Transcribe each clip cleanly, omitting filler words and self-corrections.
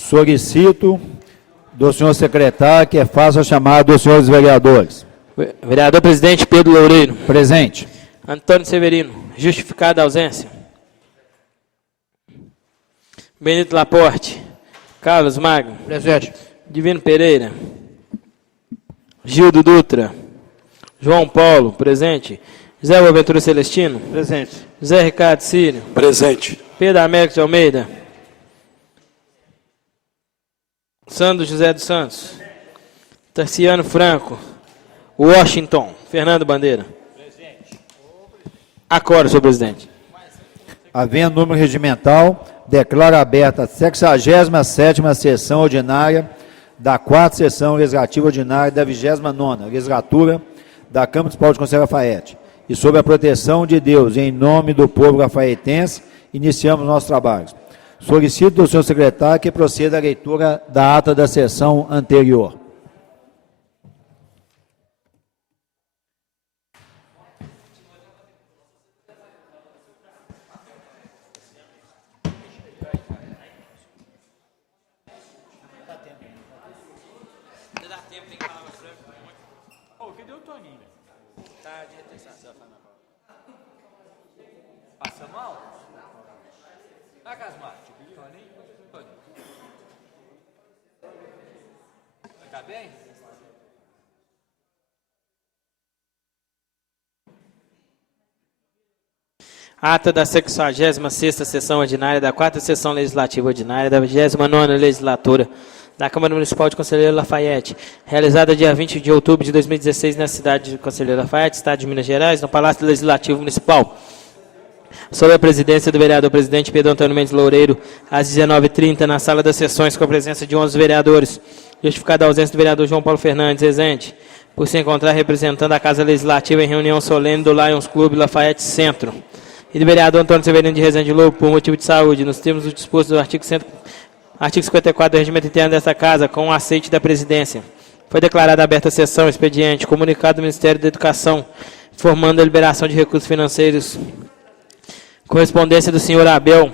Solicito do senhor secretário que faça a chamada dos senhores vereadores. Vereador presidente Pedro Loureiro. Presente. Antônio Severino. Justificada a ausência. Benito Laporte. Carlos Magno. Presente. Divino Pereira. Gildo Dutra. João Paulo. Presente. Zé Boaventura Celestino. Presente. Zé Ricardo Sírio. Presente. Pedro Américo de Almeida. Sandro José dos Santos. Tarciano Franco. Washington. Fernando Bandeira. Acordo, senhor presidente. Havendo número regimental, declaro aberta a 67ª sessão ordinária da 4ª sessão legislativa ordinária da 29ª legislatura da Câmara Municipal de Conselho Lafaiete. E sob a proteção de Deus, em nome do povo lafaientense, iniciamos nossos trabalhos. Solicito do senhor secretário que proceda a leitura da ata da sessão anterior. Passa mal? Vai, Casmate. Toninho. Tá bem? Ata da 66ª sessão ordinária da 4ª sessão legislativa ordinária da 29ª legislatura da Câmara Municipal de Conselheiro Lafaiete, realizada dia 20 de outubro de 2016 na cidade de Conselheiro Lafaiete, estado de Minas Gerais, no Palácio Legislativo Municipal. Sob a presidência do vereador presidente Pedro Antônio Mendes Loureiro, às 19h30, na sala das sessões, com a presença de 11 vereadores. Justificada a ausência do vereador João Paulo Fernandes, Rezende, por se encontrar representando a Casa Legislativa em reunião solene do Lions Clube Lafaiete Centro. E do vereador Antônio Severino de Rezende Lobo, por motivo de saúde, nos termos do disposto do artigo 54 do regimento interno desta Casa, com o aceite da presidência. Foi declarada aberta a sessão expediente, comunicado do Ministério da Educação, informando a liberação de recursos financeiros. Correspondência do senhor Abel,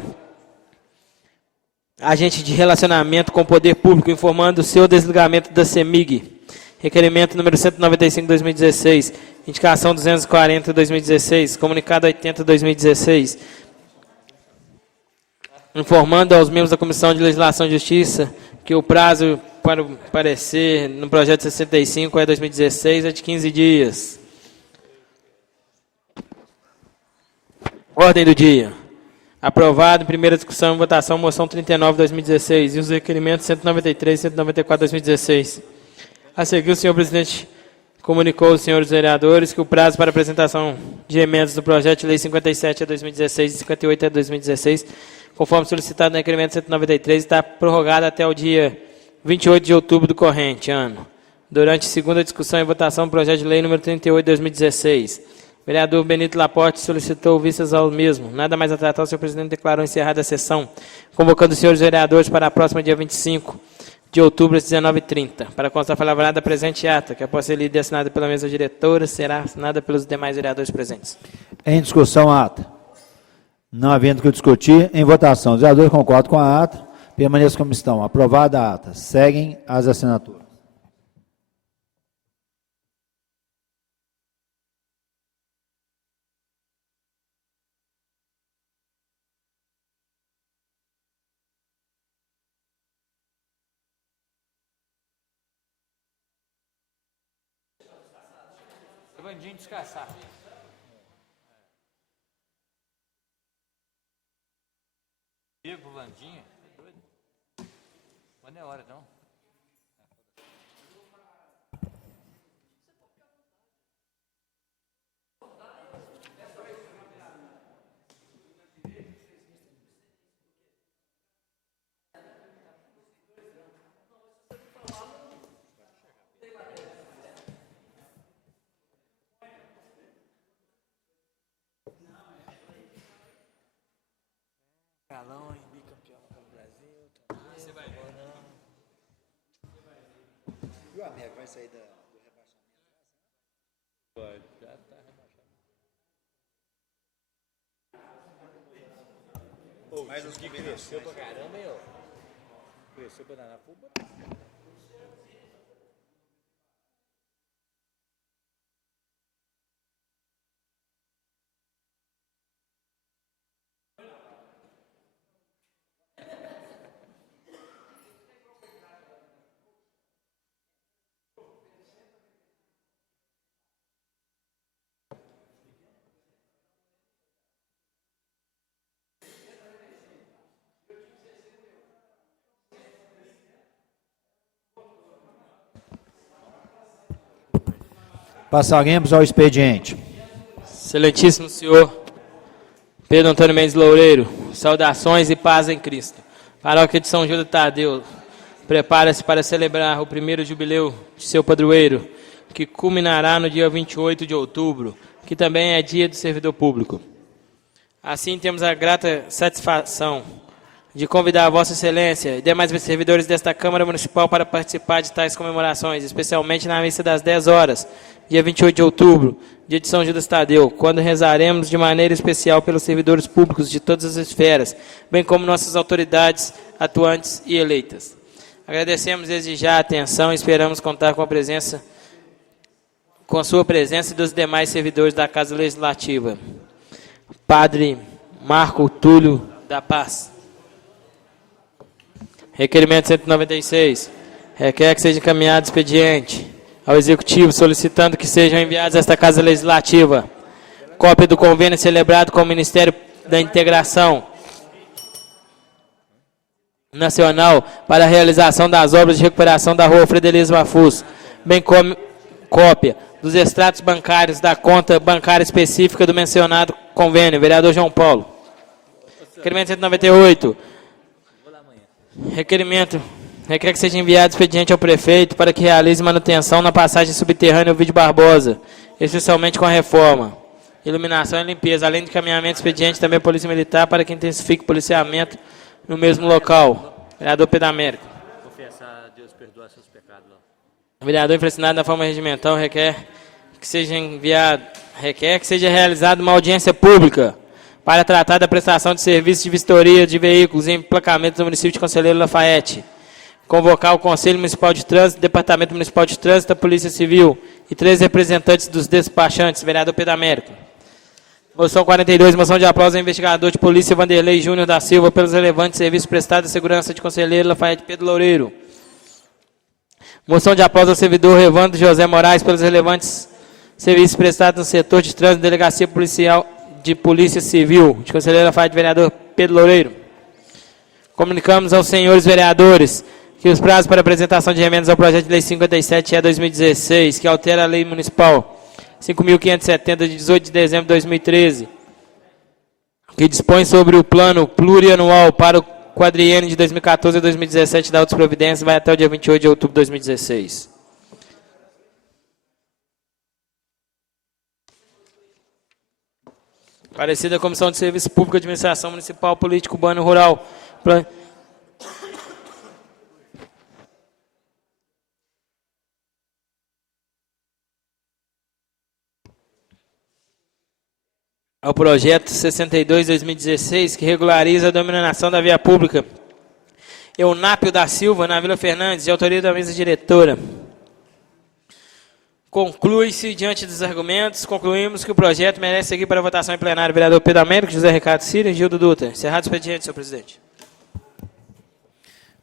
agente de relacionamento com o poder público, informando o seu desligamento da CEMIG. Requerimento número 195/2016, indicação 240/2016, comunicado 80/2016. Informando aos membros da Comissão de Legislação e Justiça que o prazo para o parecer no projeto 65 é 2016, é de 15 dias. Ordem do dia. Aprovado em primeira discussão e votação, moção 39/2016 e os requerimentos 193 e 194/2016. A seguir, o senhor presidente comunicou aos senhores vereadores que o prazo para apresentação de emendas do projeto de lei 57/2016 e 58/2016, conforme solicitado no requerimento 193, está prorrogado até o dia 28 de outubro do corrente ano. Durante a segunda discussão e votação do projeto de lei número 38/2016, o vereador Benito Laporte solicitou vistas ao mesmo. Nada mais a tratar, o senhor presidente declarou encerrada a sessão, convocando os senhores vereadores para a próxima dia 25 de outubro, às 19h30. Para constar a presente ata, que após ser lida e assinada pela mesa diretora, será assinada pelos demais vereadores presentes. Em discussão a ata. Não havendo que discutir, em votação. Os vereadores concordam com a ata, permaneçam como estão. Aprovada a ata. Seguem as assinaturas. Vandinho descansar. Diego, Vandinho. Mas não é hora, não. Galão e bicampeão do Brasil. Você vai ver. E o América vai sair do rebaixamento? Vai, já está rebaixado. Mas os que cresceu pra caramba, hein, ó. Passaremos ao expediente. Excelentíssimo senhor Pedro Antônio Mendes Loureiro, saudações e paz em Cristo. Paróquia de São Judas Tadeu, prepara-se para celebrar o primeiro jubileu de seu padroeiro, que culminará no dia 28 de outubro, que também é dia do servidor público. Assim, temos a grata satisfação de convidar a Vossa Excelência e demais servidores desta Câmara Municipal para participar de tais comemorações, especialmente na missa das 10 horas, dia 28 de outubro, dia de São Judas Tadeu, quando rezaremos de maneira especial pelos servidores públicos de todas as esferas, bem como nossas autoridades atuantes e eleitas. Agradecemos desde já a atenção e esperamos contar com a sua presença e dos demais servidores da Casa Legislativa. Padre Marco Túlio da Paz. Requerimento 196. Requer que seja encaminhado expediente ao Executivo, solicitando que sejam enviados a esta Casa Legislativa cópia do convênio celebrado com o Ministério da Integração Nacional para a realização das obras de recuperação da Rua Fredelise Mafuz, bem como cópia dos extratos bancários da conta bancária específica do mencionado convênio. Vereador João Paulo. Requerimento 198. Requer que seja enviado expediente ao prefeito para que realize manutenção na passagem subterrânea Ovidio Barbosa, especialmente com a reforma, iluminação e limpeza, além de encaminhamento expediente também à Polícia Militar para que intensifique o policiamento no mesmo local. Vereador Pedro Américo. Confessar a Deus, perdoar seus pecados lá. Vereador infracionado na forma regimental requer que seja realizada uma audiência pública para tratar da prestação de serviços de vistoria de veículos e emplacamentos do município de Conselheiro Lafayette. Convocar o Conselho Municipal de Trânsito, Departamento Municipal de Trânsito, a Polícia Civil e 3 representantes dos despachantes. Vereador Pedro Américo. Moção 42, moção de aplauso ao investigador de polícia Vanderlei Júnior da Silva pelos relevantes serviços prestados à segurança de Conselheiro Lafayette Pedro Loureiro. Moção de aplauso ao servidor Evandro José Moraes pelos relevantes serviços prestados no setor de trânsito, delegacia policial de Polícia Civil, de Conselheiro Lafayette, vereador Pedro Loureiro. Comunicamos aos senhores vereadores que os prazos para apresentação de emendas ao projeto de lei 57/2016, que altera a lei municipal 5.570, de 18 de dezembro de 2013, que dispõe sobre o plano plurianual para o quadriênio de 2014 a 2017 da outras providências, vai até o dia 28 de outubro de 2016. Parecida Comissão de Serviço Público, Administração Municipal, Político, Urbano e Rural. Ao projeto 62/2016, que regulariza a dominação da via pública. Eunápio da Silva, na Vila Fernandes, de autoria da mesa diretora. Conclui-se, diante dos argumentos, concluímos que o projeto merece seguir para votação em plenário. Vereador Pedro Américo, José Ricardo Ciro e Gildo Dutra. Encerrado o expediente, senhor presidente.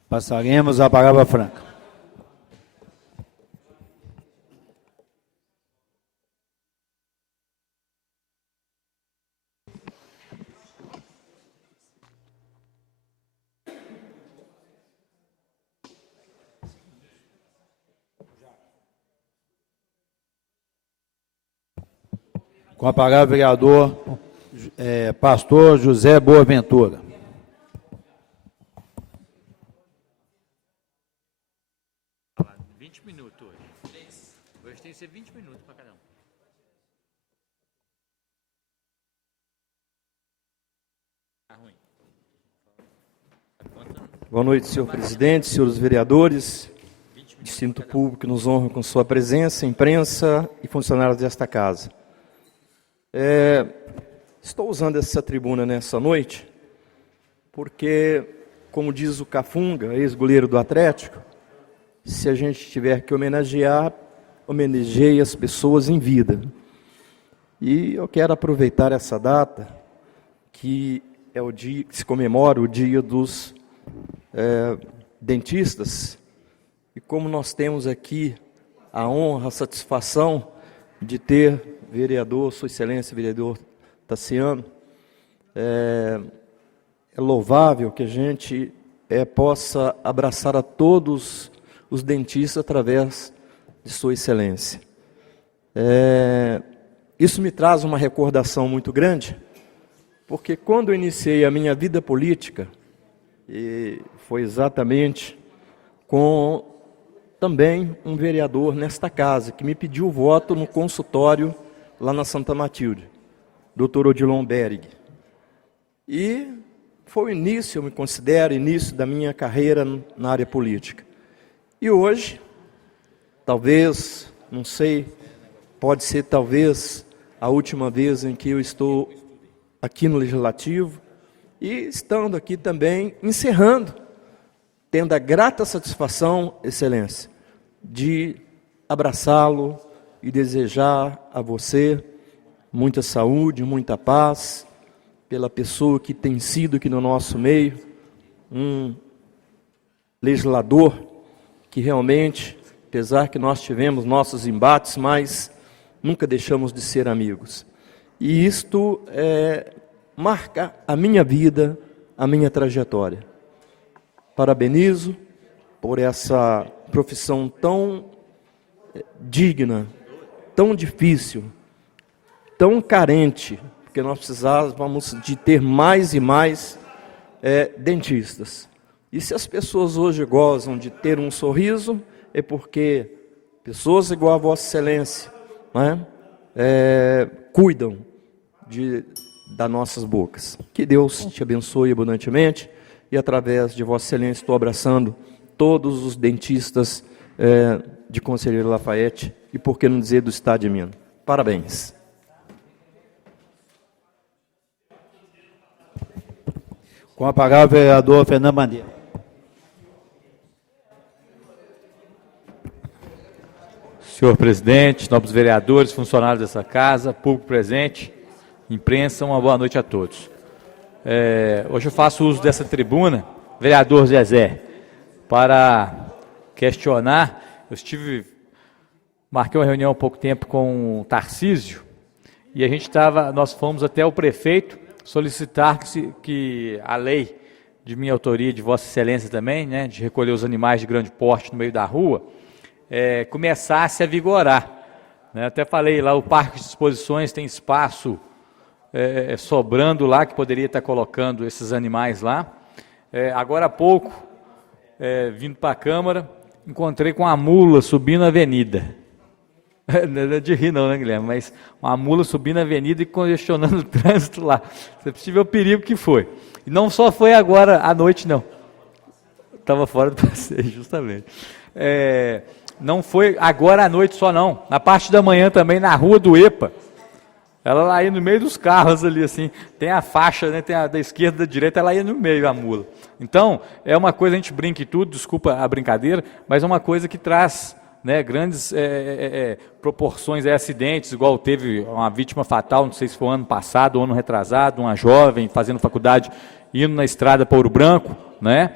Passaremos à palavra franca. Com a palavra, vereador pastor José Boaventura. Falar 20 minutos hoje. Hoje tem que ser 20 minutos para cada um. Tá ruim. Boa noite, senhor presidente, senhores vereadores, distinto público que nos honra com sua presença, imprensa e funcionários desta casa. Estou usando essa tribuna nessa noite porque como diz o Cafunga, ex-goleiro do Atlético, se a gente tiver que homenagear, homenageie as pessoas em vida. E eu quero aproveitar essa data, que é o dia que se comemora o dia dos dentistas, e como nós temos aqui a honra, a satisfação de ter vereador, Sua Excelência, vereador Tassiano, é louvável que a gente possa abraçar a todos os dentistas através de Sua Excelência. Isso me traz uma recordação muito grande, porque quando eu iniciei a minha vida política, e foi exatamente com também um vereador nesta casa, que me pediu voto no consultório lá na Santa Matilde, Dr. Odilon Berg. E foi o início, eu me considero, início da minha carreira na área política. E hoje, talvez, não sei, pode ser talvez a última vez em que eu estou aqui no Legislativo, e estando aqui também, encerrando, tendo a grata satisfação, Excelência, de abraçá-lo e desejar a você muita saúde, muita paz, pela pessoa que tem sido aqui no nosso meio, um legislador que realmente, apesar que nós tivemos nossos embates, mas nunca deixamos de ser amigos. E isto marca a minha vida, a minha trajetória. Parabenizo por essa profissão tão digna, tão difícil, tão carente, porque nós precisávamos de ter mais e mais dentistas. E se as pessoas hoje gozam de ter um sorriso, é porque pessoas igual a Vossa Excelência, né, cuidam das nossas bocas. Que Deus te abençoe abundantemente, e através de Vossa Excelência estou abraçando todos os dentistas de Conselheiro Lafayette, e por que não dizer do Estado de Minas. Parabéns. Com a palavra, o vereador Fernando Bandeira. Senhor presidente, nobres vereadores, funcionários dessa casa, público presente, imprensa, uma boa noite a todos. Hoje eu faço uso dessa tribuna, vereador Zezé, para questionar. Marquei uma reunião há pouco tempo com o Tarcísio, e nós fomos até o prefeito solicitar que a lei de minha autoria, de Vossa Excelência também, né, de recolher os animais de grande porte no meio da rua, começasse a vigorar. Né? Até falei lá, o Parque de Exposições tem espaço sobrando lá, que poderia estar colocando esses animais lá. Agora há pouco, vindo para a Câmara, encontrei com uma mula subindo a avenida. Não é de rir não, né, Guilherme? Mas uma mula subindo a avenida e congestionando o trânsito lá. Você precisa ver o perigo que foi. E não só foi agora à noite, não. Estava fora do passeio, justamente. Não foi agora à noite só, não. Na parte da manhã também, na rua do EPA. Ela lá ia no meio dos carros ali, assim. Tem a faixa, né? Tem a da esquerda e da direita, ela ia no meio, a mula. Então, é uma coisa, a gente brinca e tudo, desculpa a brincadeira, mas é uma coisa que traz, né, grandes proporções, acidentes, igual teve uma vítima fatal, não sei se foi ano passado ou ano retrasado, uma jovem fazendo faculdade, indo na estrada para Ouro Branco, né,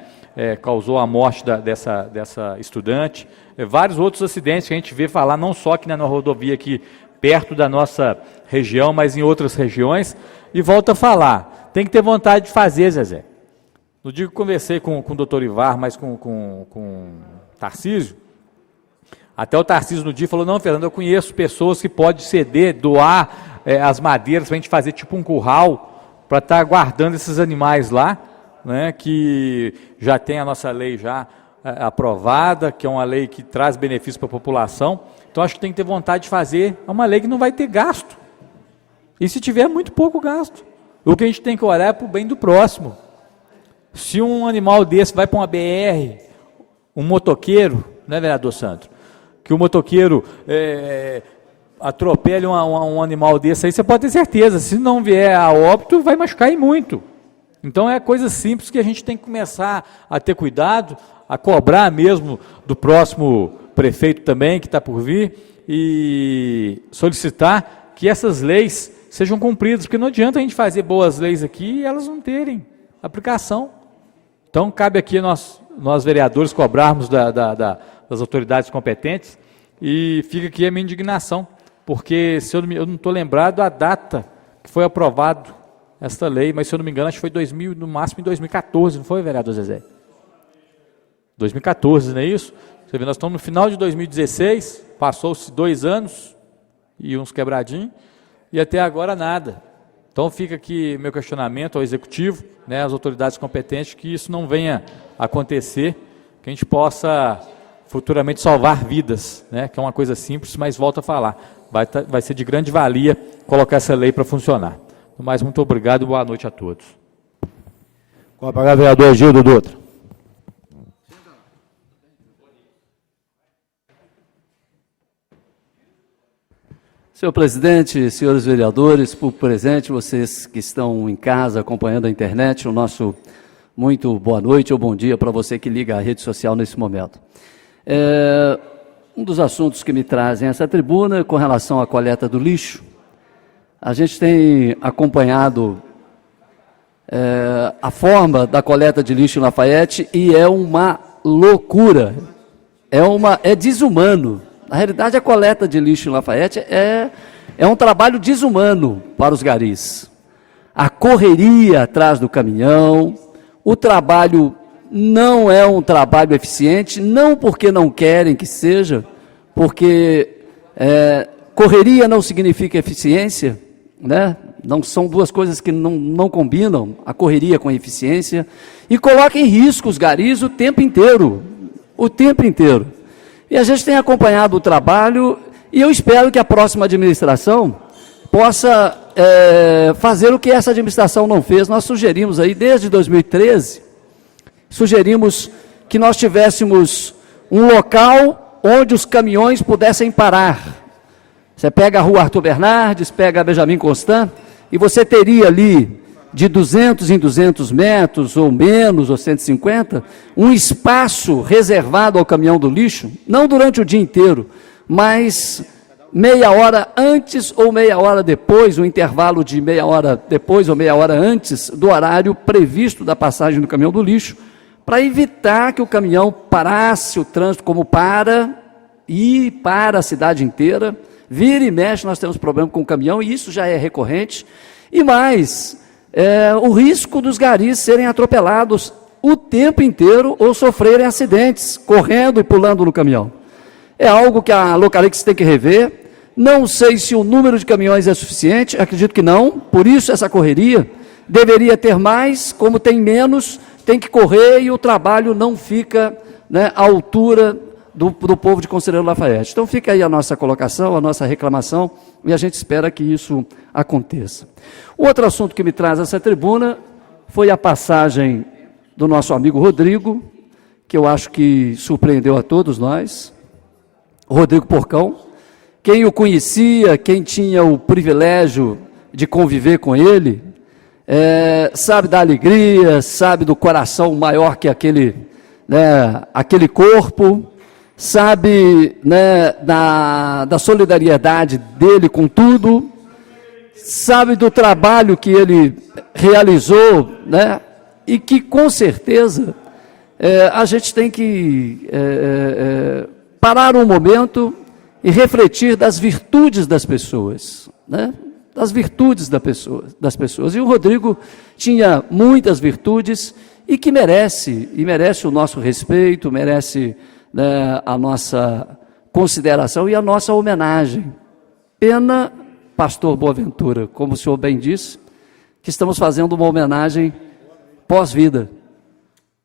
causou a morte dessa estudante. Vários outros acidentes que a gente vê falar, não só aqui na rodovia, aqui perto da nossa região, mas em outras regiões, e volto a falar, tem que ter vontade de fazer, Zezé. No dia que eu conversei com o doutor Ivar, mas com o Tarcísio, até o Tarcísio no dia falou, não, Fernando, eu conheço pessoas que podem ceder, doar as madeiras para a gente fazer tipo um curral, para estar guardando esses animais lá, né, que já tem a nossa lei já aprovada, que é uma lei que traz benefício para a população. Então acho que tem que ter vontade de fazer, é uma lei que não vai ter gasto. E se tiver, muito pouco gasto. O que a gente tem que olhar é para o bem do próximo. Se um animal desse vai para uma BR, um motoqueiro, né, vereador Sandro? Que o motoqueiro atropele um animal desse aí, você pode ter certeza, se não vier a óbito, vai machucar e muito. Então é coisa simples que a gente tem que começar a ter cuidado, a cobrar mesmo do próximo prefeito também, que está por vir, e solicitar que essas leis sejam cumpridas, porque não adianta a gente fazer boas leis aqui e elas não terem aplicação. Então cabe aqui nós vereadores cobrarmos das autoridades competentes, e fica aqui a minha indignação, porque se eu não estou lembrado da data que foi aprovado esta lei, mas se eu não me engano, acho que foi no máximo em 2014, não foi, vereador Zezé? 2014, não é isso? Você vê, nós estamos no final de 2016, passou-se 2 anos e uns quebradinhos, e até agora nada. Então fica aqui meu questionamento ao executivo, né, às autoridades competentes, que isso não venha a acontecer, que a gente possa futuramente salvar vidas, né, que é uma coisa simples, mas volto a falar, vai ser de grande valia colocar essa lei para funcionar. Mas muito obrigado e boa noite a todos. Com a palavra, vereador Gildo Dutra. Senhor presidente, senhores vereadores, público presente, vocês que estão em casa acompanhando a internet, o nosso muito boa noite ou bom dia para você que liga a rede social nesse momento. Um dos assuntos que me trazem essa tribuna é com relação à coleta do lixo. A gente tem acompanhado a forma da coleta de lixo em Lafayette e é uma loucura, é desumano. Na realidade, a coleta de lixo em Lafayette é um trabalho desumano para os garis. A correria atrás do caminhão, o trabalho não é um trabalho eficiente, não porque não querem que seja, porque correria não significa eficiência, né? Não são duas coisas que não combinam, a correria com a eficiência, e coloca em risco os garis o tempo inteiro. E a gente tem acompanhado o trabalho e eu espero que a próxima administração possa fazer o que essa administração não fez. Nós sugerimos aí, desde 2013, que nós tivéssemos um local onde os caminhões pudessem parar. Você pega a rua Arthur Bernardes, pega a Benjamin Constant, e você teria ali, de 200 em 200 metros, ou menos, ou 150, um espaço reservado ao caminhão do lixo, não durante o dia inteiro, mas meia hora antes ou meia hora depois, um intervalo de meia hora depois ou meia hora antes do horário previsto da passagem do caminhão do lixo, para evitar que o caminhão parasse o trânsito como para a cidade inteira. Vira e mexe, nós temos problema com o caminhão, e isso já é recorrente, e mais, o risco dos garis serem atropelados o tempo inteiro ou sofrerem acidentes, correndo e pulando no caminhão. É algo que a Localix tem que rever. Não sei se o número de caminhões é suficiente, acredito que não, por isso essa correria. Deveria ter mais, como tem menos, tem que correr e o trabalho não fica, né, à altura do povo de Conselheiro Lafayette. Então fica aí a nossa colocação, a nossa reclamação, e a gente espera que isso aconteça. O outro assunto que me traz essa tribuna foi a passagem do nosso amigo Rodrigo, que eu acho que surpreendeu a todos nós, Rodrigo Porcão. Quem o conhecia, quem tinha o privilégio de conviver com ele, sabe da alegria, sabe do coração maior que aquele corpo, sabe, né, da solidariedade dele com tudo, sabe do trabalho que ele realizou, né, e que com certeza a gente tem que parar um momento e refletir das virtudes das pessoas, né, das virtudes das pessoas. E o Rodrigo tinha muitas virtudes e que merece o nosso respeito, merece, né, a nossa consideração e a nossa homenagem. Pena, pastor Boaventura, como o senhor bem disse, que estamos fazendo uma homenagem pós-vida,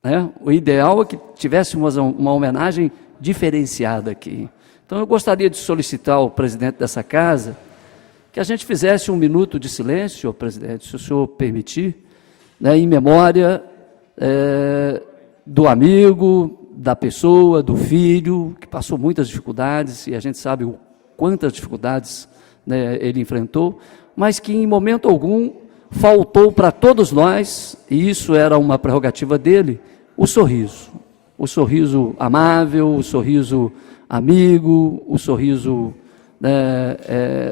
né? O ideal é que tivéssemos uma homenagem diferenciada aqui. Então eu gostaria de solicitar ao presidente dessa casa que a gente fizesse um minuto de silêncio, senhor presidente, se o senhor permitir, né, em memória do amigo, da pessoa, do filho, que passou muitas dificuldades, e a gente sabe quantas dificuldades, né, ele enfrentou, mas que em momento algum faltou para todos nós, e isso era uma prerrogativa dele, o sorriso. O sorriso amável, o sorriso amigo, o sorriso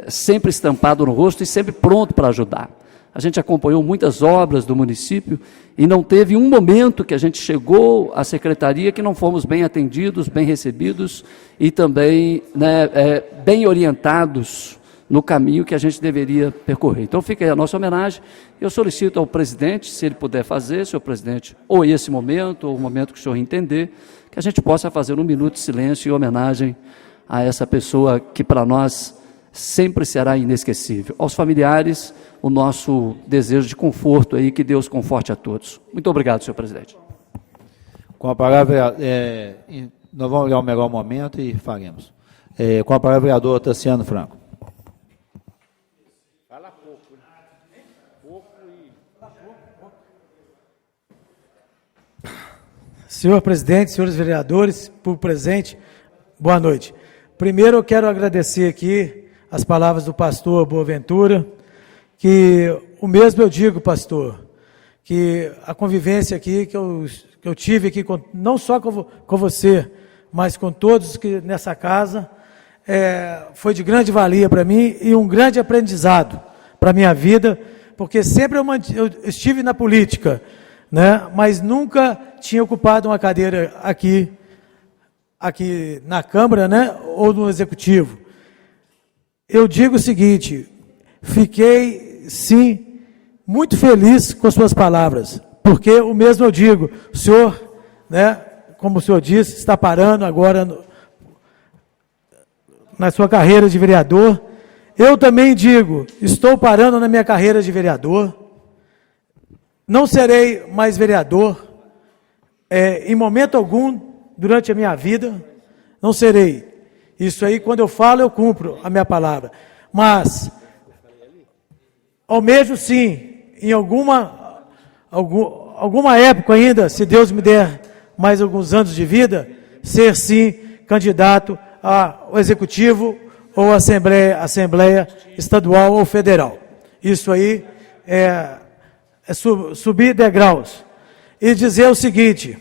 sempre estampado no rosto e sempre pronto para ajudar. A gente acompanhou muitas obras do município e não teve um momento que a gente chegou à secretaria que não fomos bem atendidos, bem recebidos e também bem orientados no caminho que a gente deveria percorrer. Então fica aí a nossa homenagem. Eu solicito ao presidente, se ele puder fazer, senhor presidente, ou esse momento, ou o momento que o senhor entender, que a gente possa fazer um minuto de silêncio em homenagem a essa pessoa que para nós sempre será inesquecível. Aos familiares, o nosso desejo de conforto aí, que Deus conforte a todos. Muito obrigado, senhor presidente. Com a palavra, nós vamos olhar o melhor momento e faremos. Com a palavra, o vereador Tassiano Franco. Senhor presidente, senhores vereadores, público presente, boa noite. Primeiro eu quero agradecer aqui as palavras do pastor Boaventura, que o mesmo eu digo, pastor, que a convivência aqui que eu tive aqui, não só com você, mas com todos que nessa casa, foi de grande valia para mim e um grande aprendizado para a minha vida, porque sempre eu estive na política, né, mas nunca tinha ocupado uma cadeira aqui na Câmara, né, ou no Executivo. Eu digo o seguinte, fiquei, sim, muito feliz com as suas palavras, porque o mesmo eu digo, o senhor, né, como o senhor disse, está parando agora na sua carreira de vereador. Eu também digo, estou parando na minha carreira de vereador, não serei mais vereador, em momento algum, durante a minha vida, não serei. Isso aí, quando eu falo, eu cumpro a minha palavra. Mas, almejo sim, em alguma época ainda, se Deus me der mais alguns anos de vida, ser sim candidato ao Executivo ou Assembleia Estadual ou Federal. Isso aí é subir degraus. E dizer o seguinte,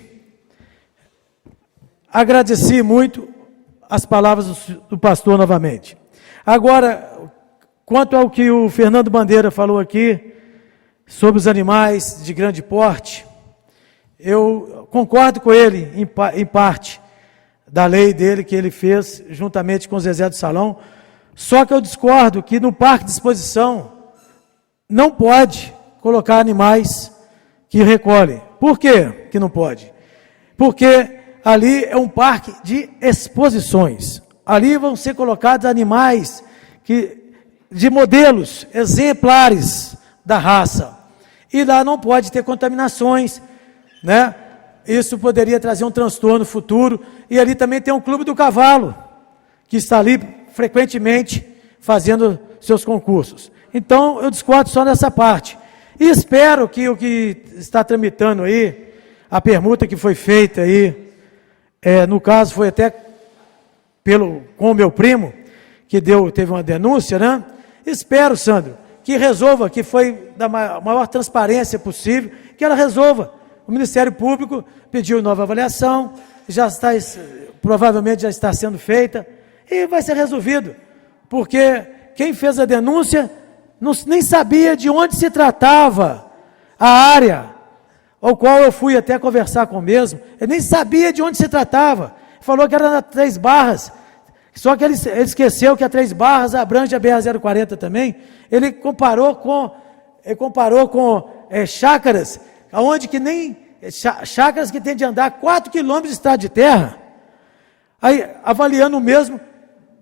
agradeci muito as palavras do pastor novamente. Agora, quanto ao que o Fernando Bandeira falou aqui, sobre os animais de grande porte, eu concordo com ele, em parte, da lei dele que ele fez, juntamente com o Zezé do Salão, só que eu discordo que no parque de exposição não pode colocar animais que recolhem. Por quê que não pode? Porque ali é um parque de exposições. Ali vão ser colocados animais de modelos exemplares da raça. E lá não pode ter contaminações, né? Isso poderia trazer um transtorno futuro. E ali também tem um clube do cavalo, que está ali frequentemente fazendo seus concursos. Então, eu discordo só nessa parte. E espero que o que está tramitando aí, a permuta que foi feita aí, no caso foi até com o meu primo, que teve uma denúncia, né? Espero, Sandro, que resolva, que foi da maior transparência possível, que ela resolva. O Ministério Público pediu nova avaliação, provavelmente já está sendo feita, e vai ser resolvido, porque quem fez a denúncia nem sabia de onde se tratava a área, ao qual eu fui até conversar com o mesmo, ele nem sabia de onde se tratava, falou que era na 3 Barras, só que ele esqueceu que a 3 Barras abrange a BR-040 também. Ele comparou com chácaras, onde que nem chácaras que tem de andar 4 quilômetros de estrada de terra, aí avaliando o mesmo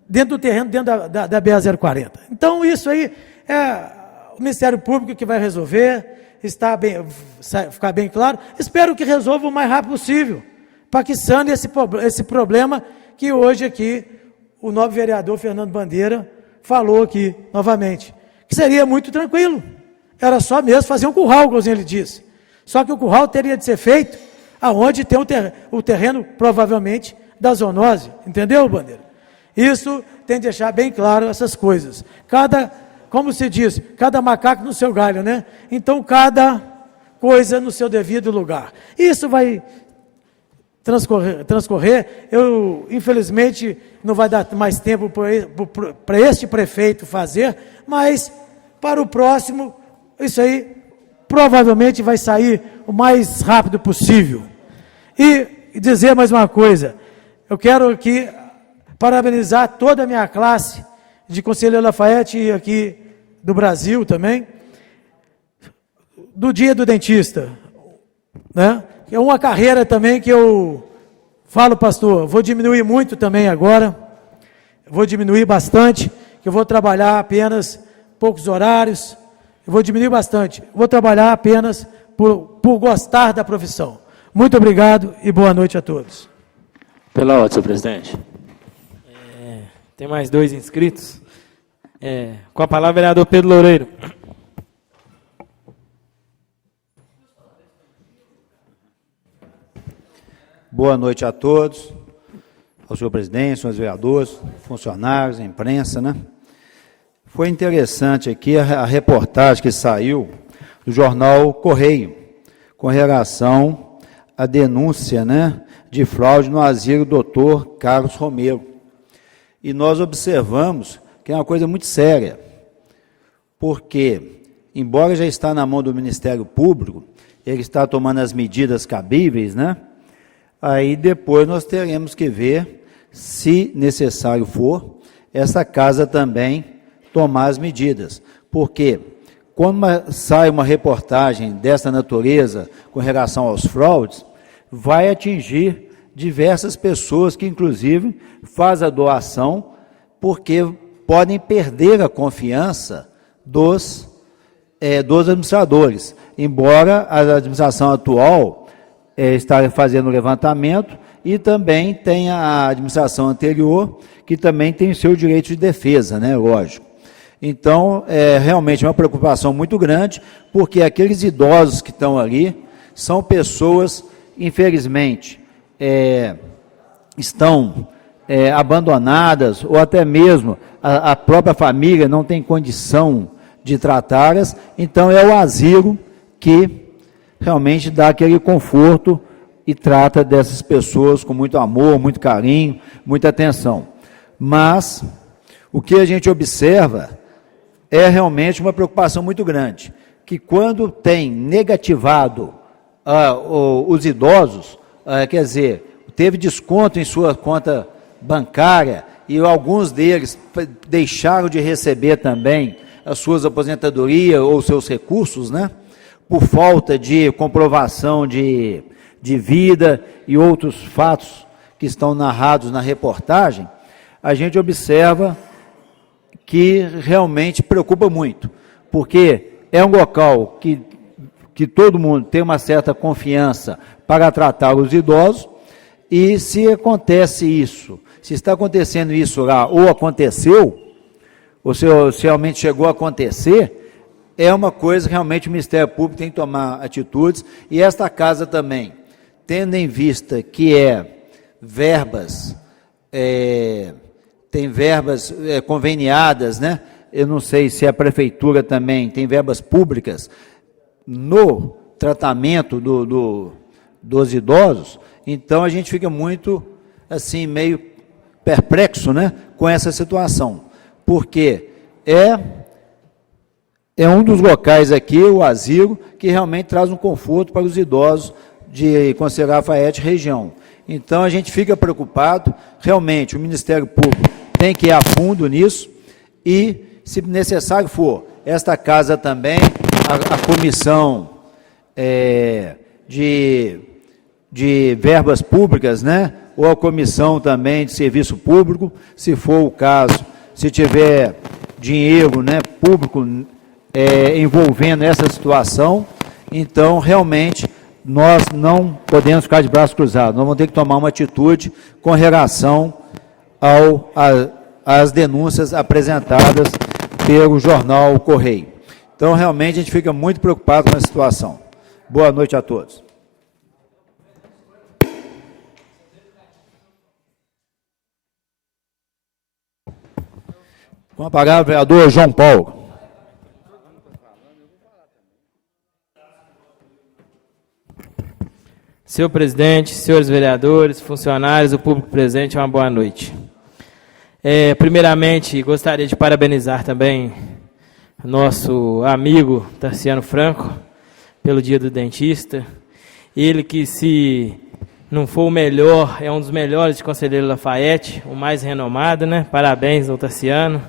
dentro do terreno, dentro da BR-040. Então isso aí é o Ministério Público que vai resolver, ficar bem claro. Espero que resolva o mais rápido possível, para que sane esse problema que hoje aqui o novo vereador Fernando Bandeira falou aqui novamente, que seria muito tranquilo, era só mesmo fazer um curral, como ele disse, só que o curral teria de ser feito aonde tem o terreno, provavelmente, da zoonose, entendeu, Bandeira? Isso tem de deixar bem claro essas coisas. Cada como se diz, cada macaco no seu galho, né? Então, cada coisa no seu devido lugar. Isso vai transcorrer. Eu, infelizmente, não vai dar mais tempo para este prefeito fazer, mas para o próximo, isso aí provavelmente vai sair o mais rápido possível. E dizer mais uma coisa, eu quero aqui parabenizar toda a minha classe de Conselheiro Lafayette e aqui do Brasil também, do Dia do Dentista, né? É uma carreira também que eu falo, pastor, vou diminuir muito também agora, vou diminuir bastante, que eu vou trabalhar apenas poucos horários, eu vou diminuir bastante, vou trabalhar apenas por gostar da profissão. Muito obrigado e boa noite a todos. Pela ordem, senhor presidente. Tem mais 2 inscritos. Com a palavra, vereador Pedro Loureiro. Boa noite a todos, ao senhor presidente, senhores vereadores, funcionários, a imprensa, né? Foi interessante aqui a reportagem que saiu do jornal Correio, com relação à denúncia, né, de fraude no asilo Dr. Carlos Romero. E nós observamos que é uma coisa muito séria, porque, embora já está na mão do Ministério Público, ele está tomando as medidas cabíveis, né? Aí depois nós teremos que ver, se necessário for, essa casa também tomar as medidas. Porque quando sai uma reportagem dessa natureza com relação aos fraudes, vai atingir diversas pessoas que, inclusive, fazem a doação porque podem perder a confiança dos administradores. Embora a administração atual está fazendo o levantamento e também tem a administração anterior, que também tem o seu direito de defesa, né, lógico. Então, é realmente uma preocupação muito grande, porque aqueles idosos que estão ali são pessoas, infelizmente, estão abandonadas, ou até mesmo a própria família não tem condição de tratá-las, então é o asilo que realmente dá aquele conforto e trata dessas pessoas com muito amor, muito carinho, muita atenção. Mas o que a gente observa é realmente uma preocupação muito grande, que quando tem negativado os idosos, quer dizer, teve desconto em sua conta bancária e alguns deles deixaram de receber também as suas aposentadorias ou seus recursos, né? Por falta de comprovação de vida e outros fatos que estão narrados na reportagem, a gente observa que realmente preocupa muito, porque é um local que todo mundo tem uma certa confiança para tratar os idosos, e se acontece isso, se está acontecendo isso lá, ou aconteceu, ou se realmente chegou a acontecer, é uma coisa que realmente o Ministério Público tem que tomar atitudes, e esta casa também, tendo em vista que tem verbas conveniadas, né? Eu não sei se a Prefeitura também tem verbas públicas no tratamento dos idosos, então a gente fica muito, assim, meio perplexo, né, com essa situação, porque é um dos locais aqui, o asilo, que realmente traz um conforto para os idosos de Conselheiro Lafayette região. Então, a gente fica preocupado, realmente, o Ministério Público tem que ir a fundo nisso, e, se necessário for, esta casa também, a comissão de verbas públicas, né, ou a comissão também de serviço público, se for o caso, se tiver dinheiro, né, público envolvendo essa situação, então, realmente, nós não podemos ficar de braços cruzados, nós vamos ter que tomar uma atitude com relação às denúncias apresentadas pelo jornal Correio. Então, realmente, a gente fica muito preocupado com a situação. Boa noite a todos. Com a palavra, vereador João Paulo. senhor presidente, senhores vereadores, funcionários, o público presente, uma boa noite. Primeiramente, gostaria de parabenizar também nosso amigo Tarciano Franco pelo Dia do Dentista. Ele que, se não for o melhor, é um dos melhores de Conselheiro Lafayette, o mais renomado, né? Parabéns ao Tarciano.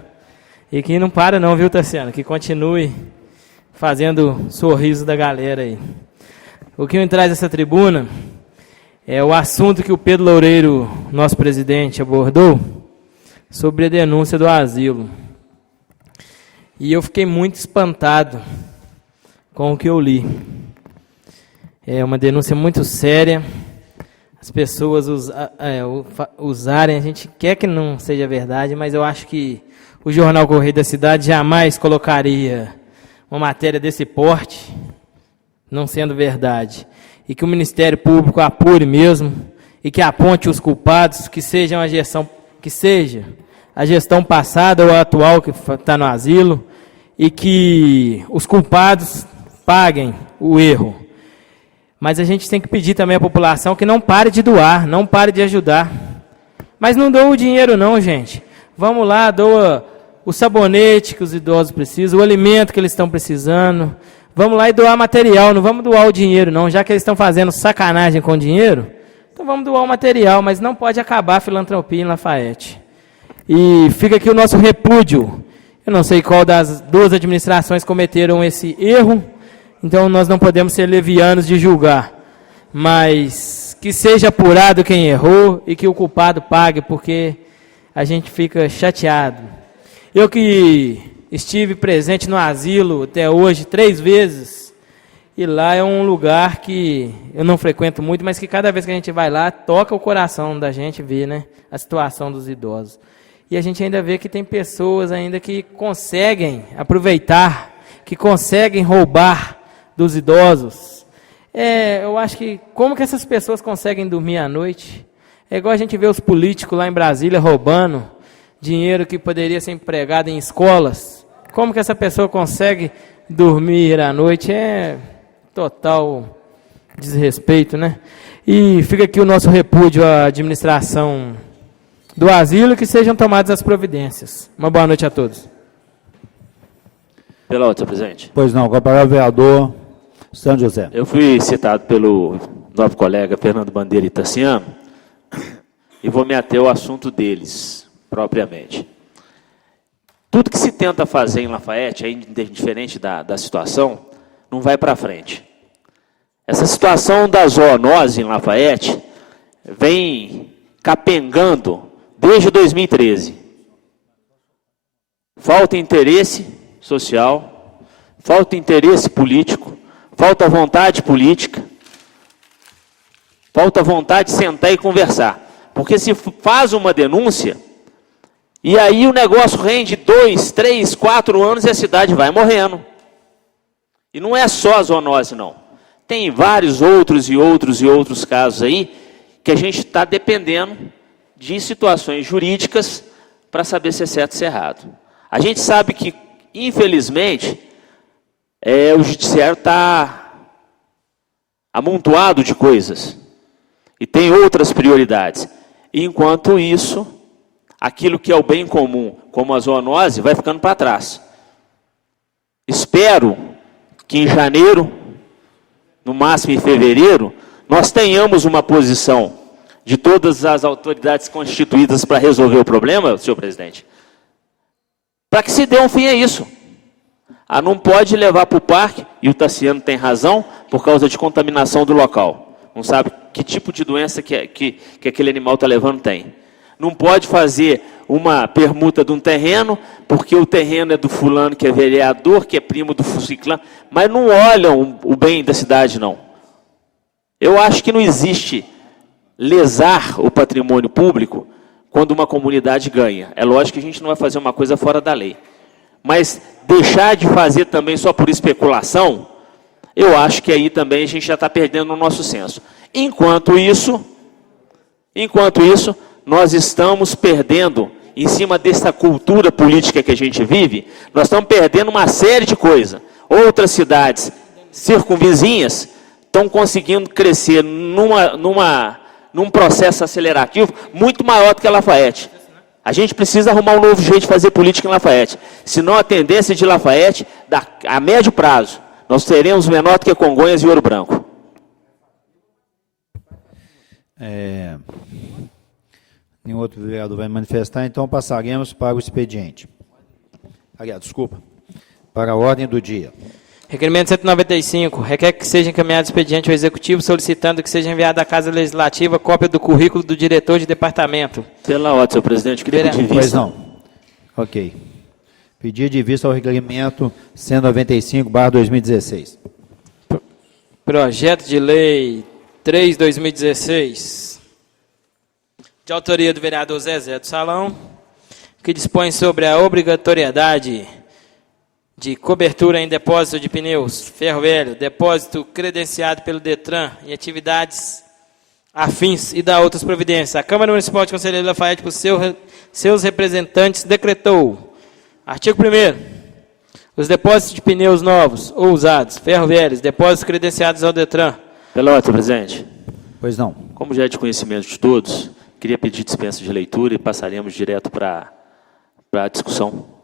E que não para não, viu, Tarciano? Que continue fazendo sorriso da galera aí. O que me traz essa tribuna é o assunto que o Pedro Loureiro, nosso presidente, abordou sobre a denúncia do asilo. E eu fiquei muito espantado com o que eu li. É uma denúncia muito séria. As pessoas usarem, a gente quer que não seja verdade, mas eu acho que o Jornal Correio da Cidade jamais colocaria uma matéria desse porte, não sendo verdade. E que o Ministério Público apure mesmo, e que aponte os culpados, que seja a gestão passada ou a atual que está no asilo, e que os culpados paguem o erro. Mas a gente tem que pedir também à população que não pare de doar, não pare de ajudar. Mas não doa o dinheiro não, gente. Vamos lá, doa o sabonete que os idosos precisam, o alimento que eles estão precisando. Vamos lá e doar material, não vamos doar o dinheiro não, já que eles estão fazendo sacanagem com o dinheiro. Então vamos doar o material, mas não pode acabar a filantropia em Lafayette. E fica aqui o nosso repúdio. Eu não sei qual das duas administrações cometeram esse erro, então nós não podemos ser levianos de julgar. Mas que seja apurado quem errou e que o culpado pague, porque a gente fica chateado. Eu que estive presente no asilo até hoje 3 vezes, e lá é um lugar que eu não frequento muito, mas que cada vez que a gente vai lá, toca o coração da gente ver, né, a situação dos idosos. E a gente ainda vê que tem pessoas ainda que conseguem aproveitar, que conseguem roubar dos idosos. Eu acho que, como que essas pessoas conseguem dormir à noite? É igual a gente vê os políticos lá em Brasília roubando dinheiro que poderia ser empregado em escolas. Como que essa pessoa consegue dormir à noite? É total desrespeito, né? E fica aqui o nosso repúdio à administração do asilo, que sejam tomadas as providências. Uma boa noite a todos. Pela outra, presidente. Pois não, com a palavra o vereador Sandro José. Eu fui citado pelo novo colega Fernando Bandeira e Tarciano, e vou me ater ao assunto deles, propriamente. Tudo que se tenta fazer em Lafayette, aí, diferente da situação, não vai para frente. Essa situação da zoonose em Lafayette vem capengando desde 2013. Falta interesse social, falta interesse político, falta vontade política, falta vontade de sentar e conversar. Porque se faz uma denúncia, e aí o negócio rende 2, 3, 4 anos e a cidade vai morrendo. E não é só a zoonose, não. Tem vários outros casos aí que a gente está dependendo de situações jurídicas para saber se é certo ou se é errado. A gente sabe que, infelizmente, o judiciário está amontoado de coisas e tem outras prioridades. E, enquanto isso, aquilo que é o bem comum, como a zoonose, vai ficando para trás. Espero que em janeiro, no máximo em fevereiro, nós tenhamos uma posição de todas as autoridades constituídas para resolver o problema, senhor presidente, para que se dê um fim a isso. Não pode levar para o parque, e o Tarciano tem razão, por causa de contaminação do local. Não sabe que tipo de doença que aquele animal está levando tem. Não pode fazer uma permuta de um terreno, porque o terreno é do fulano que é vereador, que é primo do ciclano, mas não olham o bem da cidade, não. Eu acho que não existe lesar o patrimônio público quando uma comunidade ganha. É lógico que a gente não vai fazer uma coisa fora da lei. Mas deixar de fazer também só por especulação, eu acho que aí também a gente já está perdendo o nosso senso. Enquanto isso, nós estamos perdendo, em cima dessa cultura política que a gente vive, nós estamos perdendo uma série de coisas. Outras cidades circunvizinhas estão conseguindo crescer num processo acelerativo muito maior do que a Lafayette. A gente precisa arrumar um novo jeito de fazer política em Lafayette. Senão a tendência de Lafayette, a médio prazo, nós teremos menor do que Congonhas e Ouro Branco. Nenhum outro vereador vai manifestar, então passaremos para o expediente. Aliás, desculpa, para a ordem do dia. Requerimento 195. Requer que seja encaminhado expediente ao Executivo solicitando que seja enviada à Casa Legislativa cópia do currículo do diretor de departamento. Pela ordem, senhor presidente, queria pedir vista. Pois não. Ok. Pedir de vista ao requerimento 195/2016. Projeto de Lei 3/2016. De autoria do vereador Zezé do Salão, que dispõe sobre a obrigatoriedade de cobertura em depósito de pneus, ferro velho, depósito credenciado pelo DETRAN em atividades afins e da outras providências. A Câmara Municipal de Conselheiro Lafayette, por seus representantes, decretou. Artigo 1º. Os depósitos de pneus novos ou usados, ferro velhos, depósitos credenciados ao DETRAN. Pela ordem, senhor presidente. Pois não. Como já é de conhecimento de todos, queria pedir dispensa de leitura e passaremos direto para a discussão.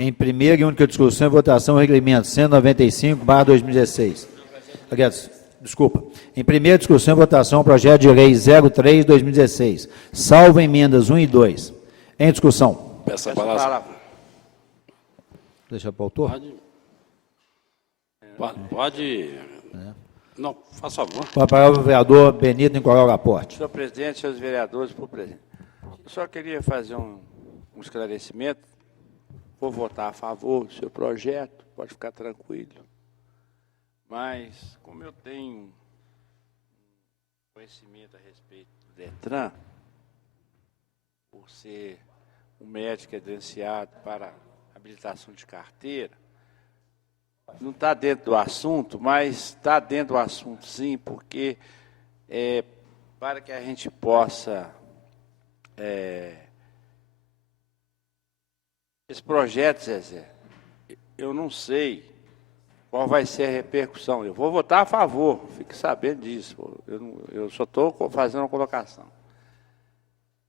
Em primeira e única discussão e votação, o requerimento 195/2016. Aliás, desculpa. Em primeira discussão e votação, o projeto de lei 03/2016, salvo emendas 1 e 2. Em discussão. Peço a palavra. Deixa para o autor. Pode. Não, faça favor. Com a palavra o vereador Benito Nicolau Laporte. Senhor presidente, senhores vereadores, por presente. Eu só queria fazer um esclarecimento. Vou votar a favor do seu projeto, pode ficar tranquilo. Mas, como eu tenho conhecimento a respeito do DETRAN, por ser um médico credenciado para habilitação de carteira, não está dentro do assunto, mas está dentro do assunto sim, porque para que a gente possa... esse projeto, Zezé, eu não sei qual vai ser a repercussão. Eu vou votar a favor, fique sabendo disso. Eu só estou fazendo uma colocação.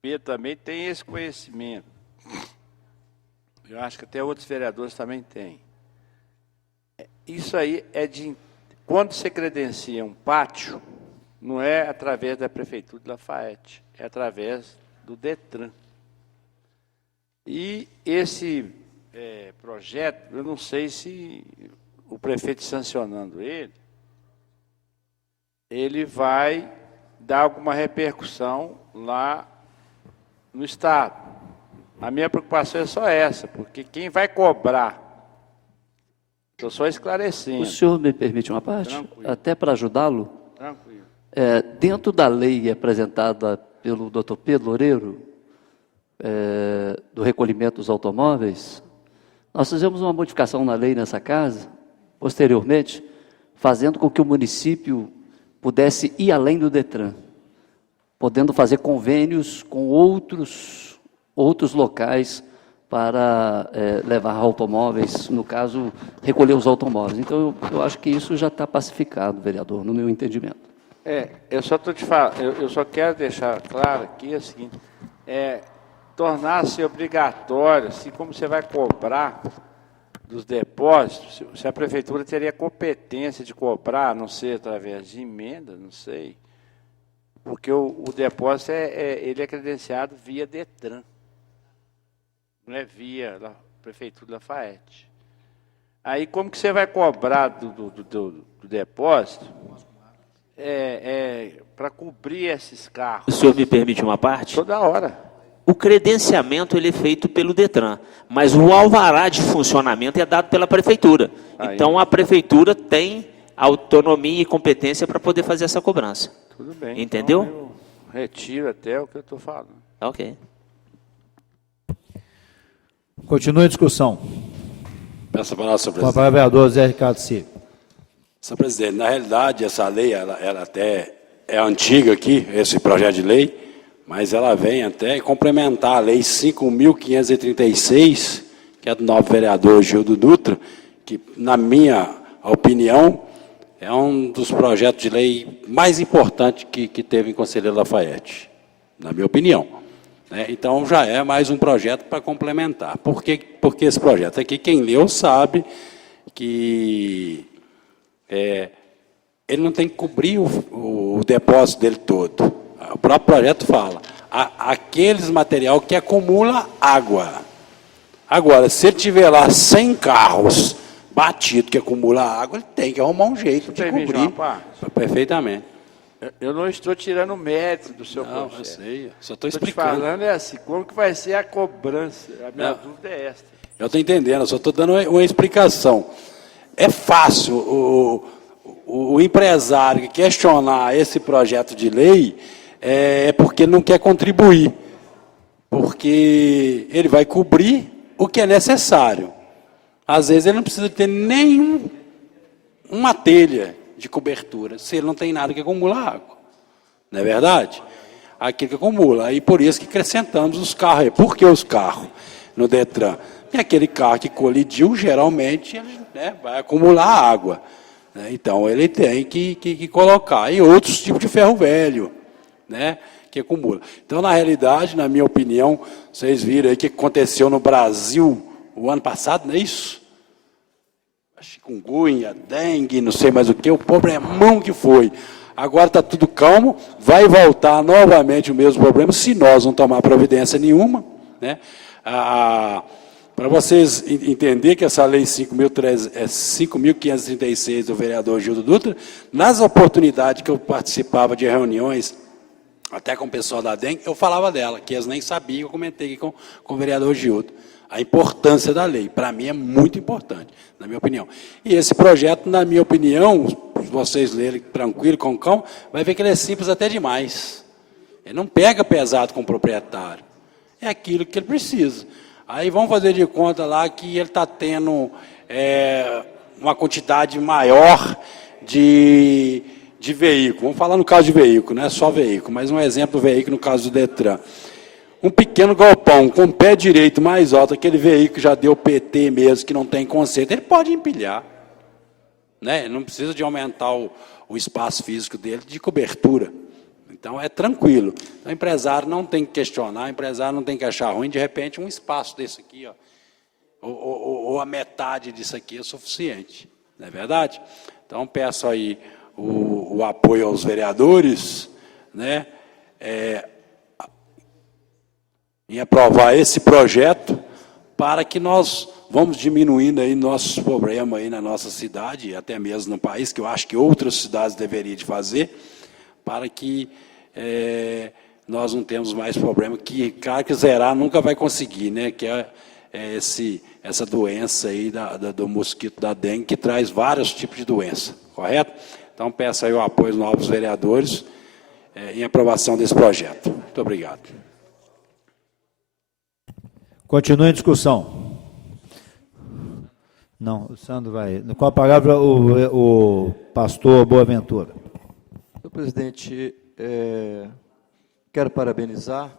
Pedro também tem esse conhecimento. Eu acho que até outros vereadores também têm. Isso aí é de... Quando você credencia um pátio, não é através da Prefeitura de Lafayette, é através do DETRAN. E esse projeto, eu não sei se o prefeito sancionando ele vai dar alguma repercussão lá no Estado. A minha preocupação é só essa, porque quem vai cobrar, estou só esclarecendo. O senhor me permite uma parte? Tranquilo. Até para ajudá-lo? Tranquilo. Dentro da lei apresentada pelo Dr. Pedro Loureiro, do recolhimento dos automóveis, nós fizemos uma modificação na lei nessa casa, posteriormente, fazendo com que o município pudesse ir além do DETRAN, podendo fazer convênios com outros locais para levar automóveis, no caso, recolher os automóveis. Então, eu acho que isso já está pacificado, vereador, no meu entendimento. Eu só estou te falando, eu só quero deixar claro aqui o seguinte, tornar-se obrigatório, assim como você vai cobrar dos depósitos, se a prefeitura teria competência de cobrar, não sei, através de emenda, não sei, porque o depósito ele é credenciado via DETRAN, não é via Prefeitura de Lafayette. Aí, como que você vai cobrar do depósito? Para cobrir esses carros. O senhor me permite uma parte? Toda hora. O credenciamento ele é feito pelo DETRAN, mas o alvará de funcionamento é dado pela Prefeitura. Aí. Então, a Prefeitura tem autonomia e competência para poder fazer essa cobrança. Tudo bem. Entendeu? Então eu retiro até o que eu estou falando. Ok. Continua a discussão. Peço a palavra, senhor Com a presidente. palavra o vereador Zé Ricardo Ciro. Senhor presidente, na realidade, essa lei, ela até é antiga aqui, esse projeto de lei, mas ela vem até complementar a lei 5.536, que é do novo vereador Gildo Dutra, que, na minha opinião, é um dos projetos de lei mais importantes que teve em Conselheiro Lafayette, na minha opinião. Né? Então, já é mais um projeto para complementar. Por que esse projeto? Aqui, quem leu sabe que ele não tem que cobrir o depósito dele todo. O próprio projeto fala, aqueles material que acumula água. Agora, se ele tiver lá 100 carros batido que acumula água, ele tem que arrumar um jeito de cobrir. Perfeitamente. Eu não estou tirando mérito do seu Não, projeto. eu sei, só estou Estou te explicando. falando assim, como que vai ser a cobrança? A minha dúvida é esta. Eu estou entendendo, eu só estou dando uma explicação. É fácil o empresário que questionar esse projeto de lei é porque ele não quer contribuir, porque ele vai cobrir o que é necessário. Às vezes ele não precisa ter uma telha de cobertura, se ele não tem nada que acumula água. Não é verdade? Aquilo que acumula. E por isso que acrescentamos os carros. Por que os carros no Detran? E aquele carro que colidiu, geralmente, ele, vai acumular água. Né? Então, ele tem que colocar. E outros tipos de ferro velho, né? Que acumula. Então, na realidade, na minha opinião, vocês viram aí o que aconteceu no Brasil o ano passado, não é isso? Chikungunya, dengue, não sei mais o que, o problemão que foi. Agora está tudo calmo, vai voltar novamente o mesmo problema se nós não tomar providência nenhuma. Né? Para vocês entenderem que essa lei 5.536 do vereador Gildo Dutra, nas oportunidades que eu participava de reuniões, até com o pessoal da dengue, eu falava dela, que eles nem sabiam, eu comentei aqui com o vereador Gildo. A importância da lei, para mim, é muito importante, na minha opinião. E esse projeto, na minha opinião, se vocês lerem tranquilo, com calma, vai ver que ele é simples até demais. Ele não pega pesado com o proprietário. É aquilo que ele precisa. Aí vamos fazer de conta lá que ele está tendo uma quantidade maior de veículo. Vamos falar no caso de veículo, não é só veículo, mas um exemplo do veículo no caso do Detran. Um pequeno galpão com o pé direito mais alto, aquele veículo que já deu PT mesmo, que não tem conserto, ele pode empilhar. Né? Ele não precisa de aumentar o espaço físico dele de cobertura. Então, é tranquilo. Então, o empresário não tem que questionar, o empresário não tem que achar ruim, de repente, um espaço desse aqui, ou a metade disso aqui é suficiente. Não é verdade? Então, peço aí o apoio aos vereadores, né? Em aprovar esse projeto para que nós vamos diminuindo aí nossos problemas aí na nossa cidade, até mesmo no país, que eu acho que outras cidades deveriam de fazer, para que nós não temos mais problema, que cara que zerar nunca vai conseguir, né? Que é essa doença aí do mosquito da dengue, que traz vários tipos de doença, correto? Então, peço aí o apoio dos novos vereadores em aprovação desse projeto. Muito obrigado. Continua em discussão. Não, o Sandro vai. Com a palavra, o pastor Boaventura. Senhor presidente, quero parabenizar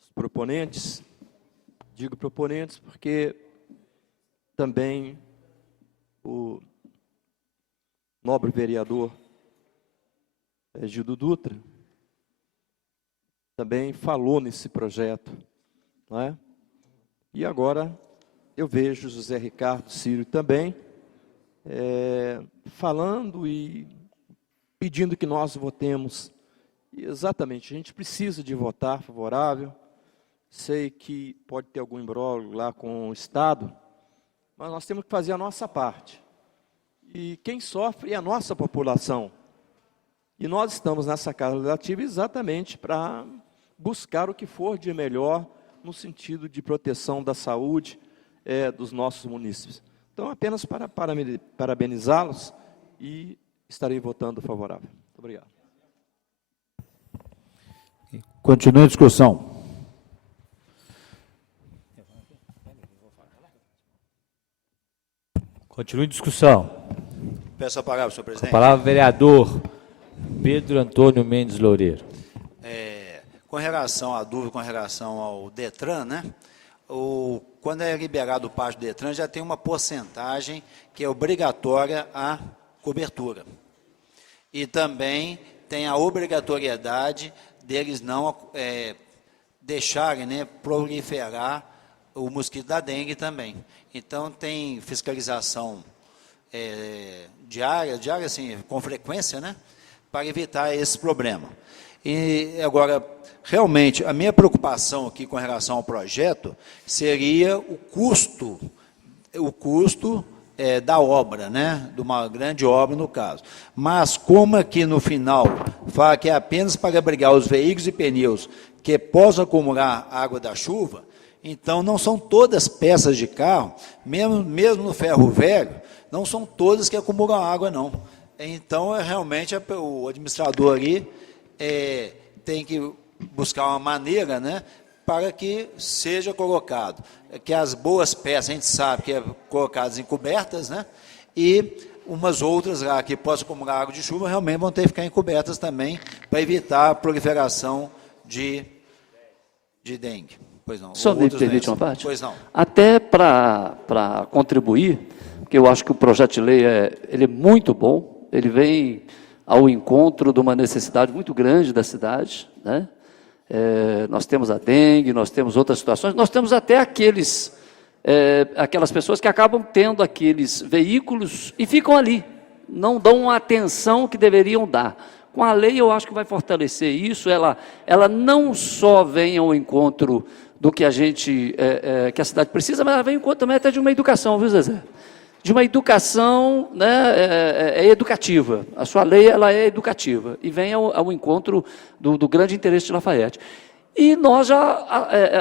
os proponentes. Digo proponentes porque também o nobre vereador Gildo Dutra também falou nesse projeto, não é? E agora eu vejo José Ricardo Ciro também falando e pedindo que nós votemos. E exatamente, a gente precisa de votar favorável. Sei que pode ter algum imbróglio lá com o Estado, mas nós temos que fazer a nossa parte. E quem sofre é a nossa população. E nós estamos nessa Casa Legislativa exatamente para buscar o que for de melhor no sentido de proteção da saúde dos nossos munícipes. Então, apenas para parabenizá-los e estarei votando favorável. Muito obrigado. Continua a discussão. Continua em discussão. Peço a palavra, senhor Com a presidente. palavra, vereador Pedro Antônio Mendes Loureiro. Com relação à dúvida, com relação ao Detran, né? Quando é liberado o pátio do Detran, já tem uma porcentagem que é obrigatória a cobertura. E também tem a obrigatoriedade deles não deixarem, né, proliferar o mosquito da dengue também. Então, tem fiscalização diária assim, com frequência, né, para evitar esse problema. E agora, realmente, a minha preocupação aqui com relação ao projeto seria o custo da obra, né, de uma grande obra no caso. Mas como aqui no final fala que é apenas para abrigar os veículos e pneus que possam acumular água da chuva, então não são todas peças de carro, mesmo no ferro velho, não são todas que acumulam água, não. Então, realmente, o administrador ali tem que buscar uma maneira, né, para que seja colocado, que as boas peças, a gente sabe que é colocadas em cobertas, né, e umas outras lá que possam acumular água de chuva, realmente vão ter que ficar encobertas também, para evitar a proliferação de dengue. Pois não. Só me permite uma parte? Pois não. Até para contribuir, porque eu acho que o projeto de lei ele é muito bom, ele vem ao encontro de uma necessidade muito grande da cidade, né? Nós temos a dengue, nós temos outras situações, nós temos até aquelas pessoas que acabam tendo aqueles veículos e ficam ali, não dão a atenção que deveriam dar. Com a lei, eu acho que vai fortalecer isso, ela não só vem ao encontro do que que a cidade precisa, mas ela vem ao encontro também até de uma educação, viu, Zezé? De uma educação, né, educativa. A sua lei, ela é educativa e vem ao encontro do grande interesse de Lafayette. E nós já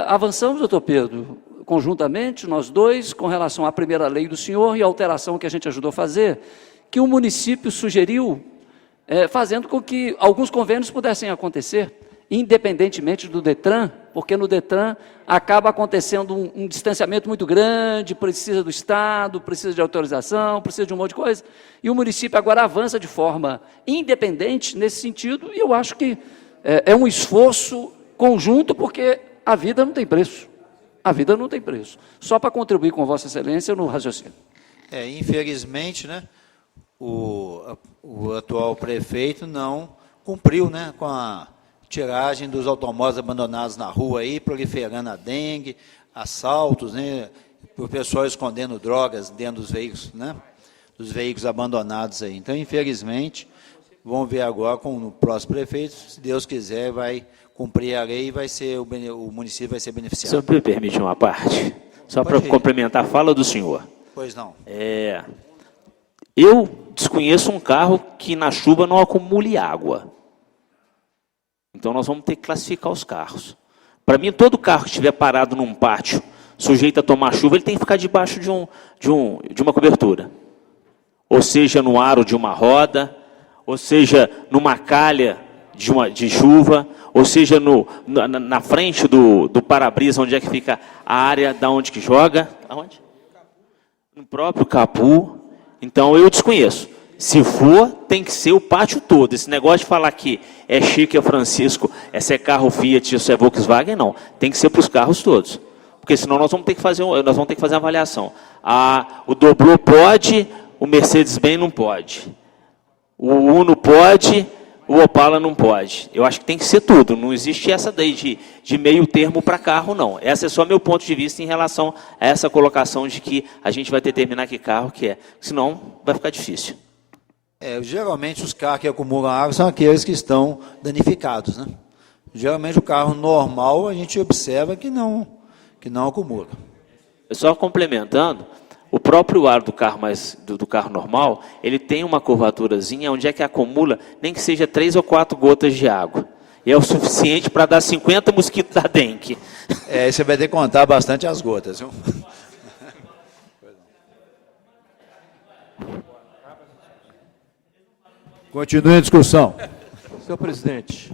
avançamos, doutor Pedro, conjuntamente, nós dois, com relação à primeira lei do senhor e a alteração que a gente ajudou a fazer, que o município sugeriu, fazendo com que alguns convênios pudessem acontecer, independentemente do DETRAN, porque no DETRAN acaba acontecendo um distanciamento muito grande, precisa do Estado, precisa de autorização, precisa de um monte de coisa, e o município agora avança de forma independente nesse sentido, e eu acho que é um esforço conjunto, porque a vida não tem preço. A vida não tem preço. Só para contribuir com Vossa Excelência no raciocínio. Infelizmente, né, o atual prefeito não cumpriu, né, com a tiragem dos automóveis abandonados na rua aí, proliferando a dengue, assaltos, né, o pessoal escondendo drogas dentro dos veículos, né, dos veículos abandonados aí. Então, infelizmente, vamos ver agora com o próximo prefeito, se Deus quiser, vai cumprir a lei e o município vai ser beneficiado. Se me permite uma parte, só para complementar a fala do senhor. Pois não. Eu desconheço um carro que na chuva não acumule água. Então, nós vamos ter que classificar os carros. Para mim, todo carro que estiver parado num pátio, sujeito a tomar chuva, ele tem que ficar debaixo de uma cobertura. Ou seja, no aro de uma roda, ou seja, numa calha de chuva, ou seja, na frente do para-brisa, onde é que fica a área da onde que joga. Aonde? No próprio capô. Então, eu desconheço. Se for, tem que ser o pátio todo. Esse negócio de falar que é Chico, é Francisco, é carro Fiat, isso é Volkswagen, não. Tem que ser para os carros todos. Porque senão nós vamos ter que fazer uma avaliação. O Doblô pode, o Mercedes-Benz não pode. O Uno pode, o Opala não pode. Eu acho que tem que ser tudo. Não existe essa daí de meio termo para carro, não. Esse é só meu ponto de vista em relação a essa colocação de que a gente vai determinar que carro que é. Senão, vai ficar difícil. Geralmente, os carros que acumulam água são aqueles que estão danificados, né? Geralmente, o carro normal, a gente observa que não acumula. Só complementando, o próprio aro do carro normal, ele tem uma curvaturazinha onde é que acumula, nem que seja 3 ou 4 gotas de água. E é o suficiente para dar 50 mosquitos da dengue. Você vai ter que contar bastante as gotas, viu? Continue a discussão. Senhor presidente.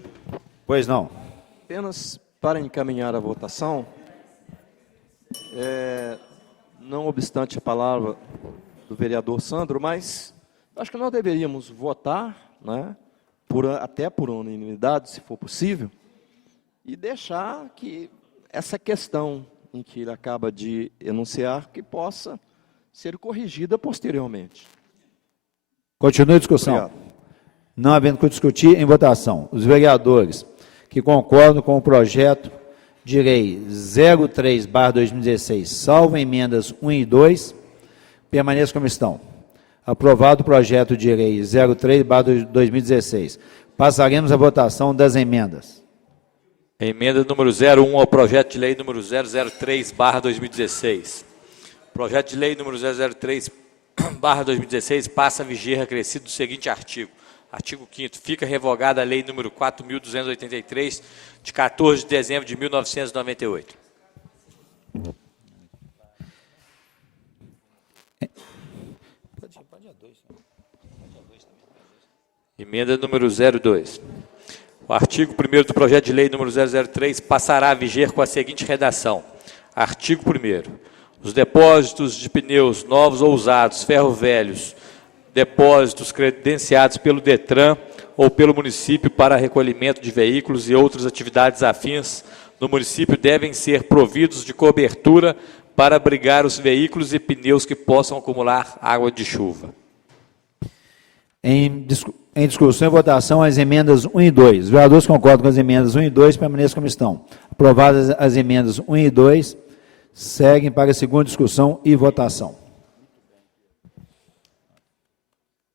Pois não. Apenas para encaminhar a votação, não obstante a palavra do vereador Sandro, mas acho que nós deveríamos votar, né, até por unanimidade, se for possível, e deixar que essa questão em que ele acaba de enunciar que possa ser corrigida posteriormente. Continue a discussão. Obrigado. Não havendo que discutir, em votação. Os vereadores que concordam com o projeto de lei 03/2016, salvo emendas 1 e 2, permaneçam como estão. Aprovado o projeto de lei 03/2016. Passaremos à votação das emendas. Emenda número 01 ao projeto de lei número 003/2016. Projeto de lei número 003/2016 passa a vigir acrescido do seguinte artigo. Artigo 5º. Fica revogada a lei número 4.283, de 14 de dezembro de 1998. Emenda número 02. O artigo 1º do projeto de lei número 003 passará a viger com a seguinte redação. Artigo 1º. Os depósitos de pneus novos ou usados, ferro velhos, depósitos credenciados pelo DETRAN ou pelo município para recolhimento de veículos e outras atividades afins no município devem ser providos de cobertura para abrigar os veículos e pneus que possam acumular água de chuva. Em discussão e votação, as emendas 1 e 2. Os vereadores concordam com as emendas 1 e 2, permaneçam como estão. Aprovadas as emendas 1 e 2, seguem para a segunda discussão e votação.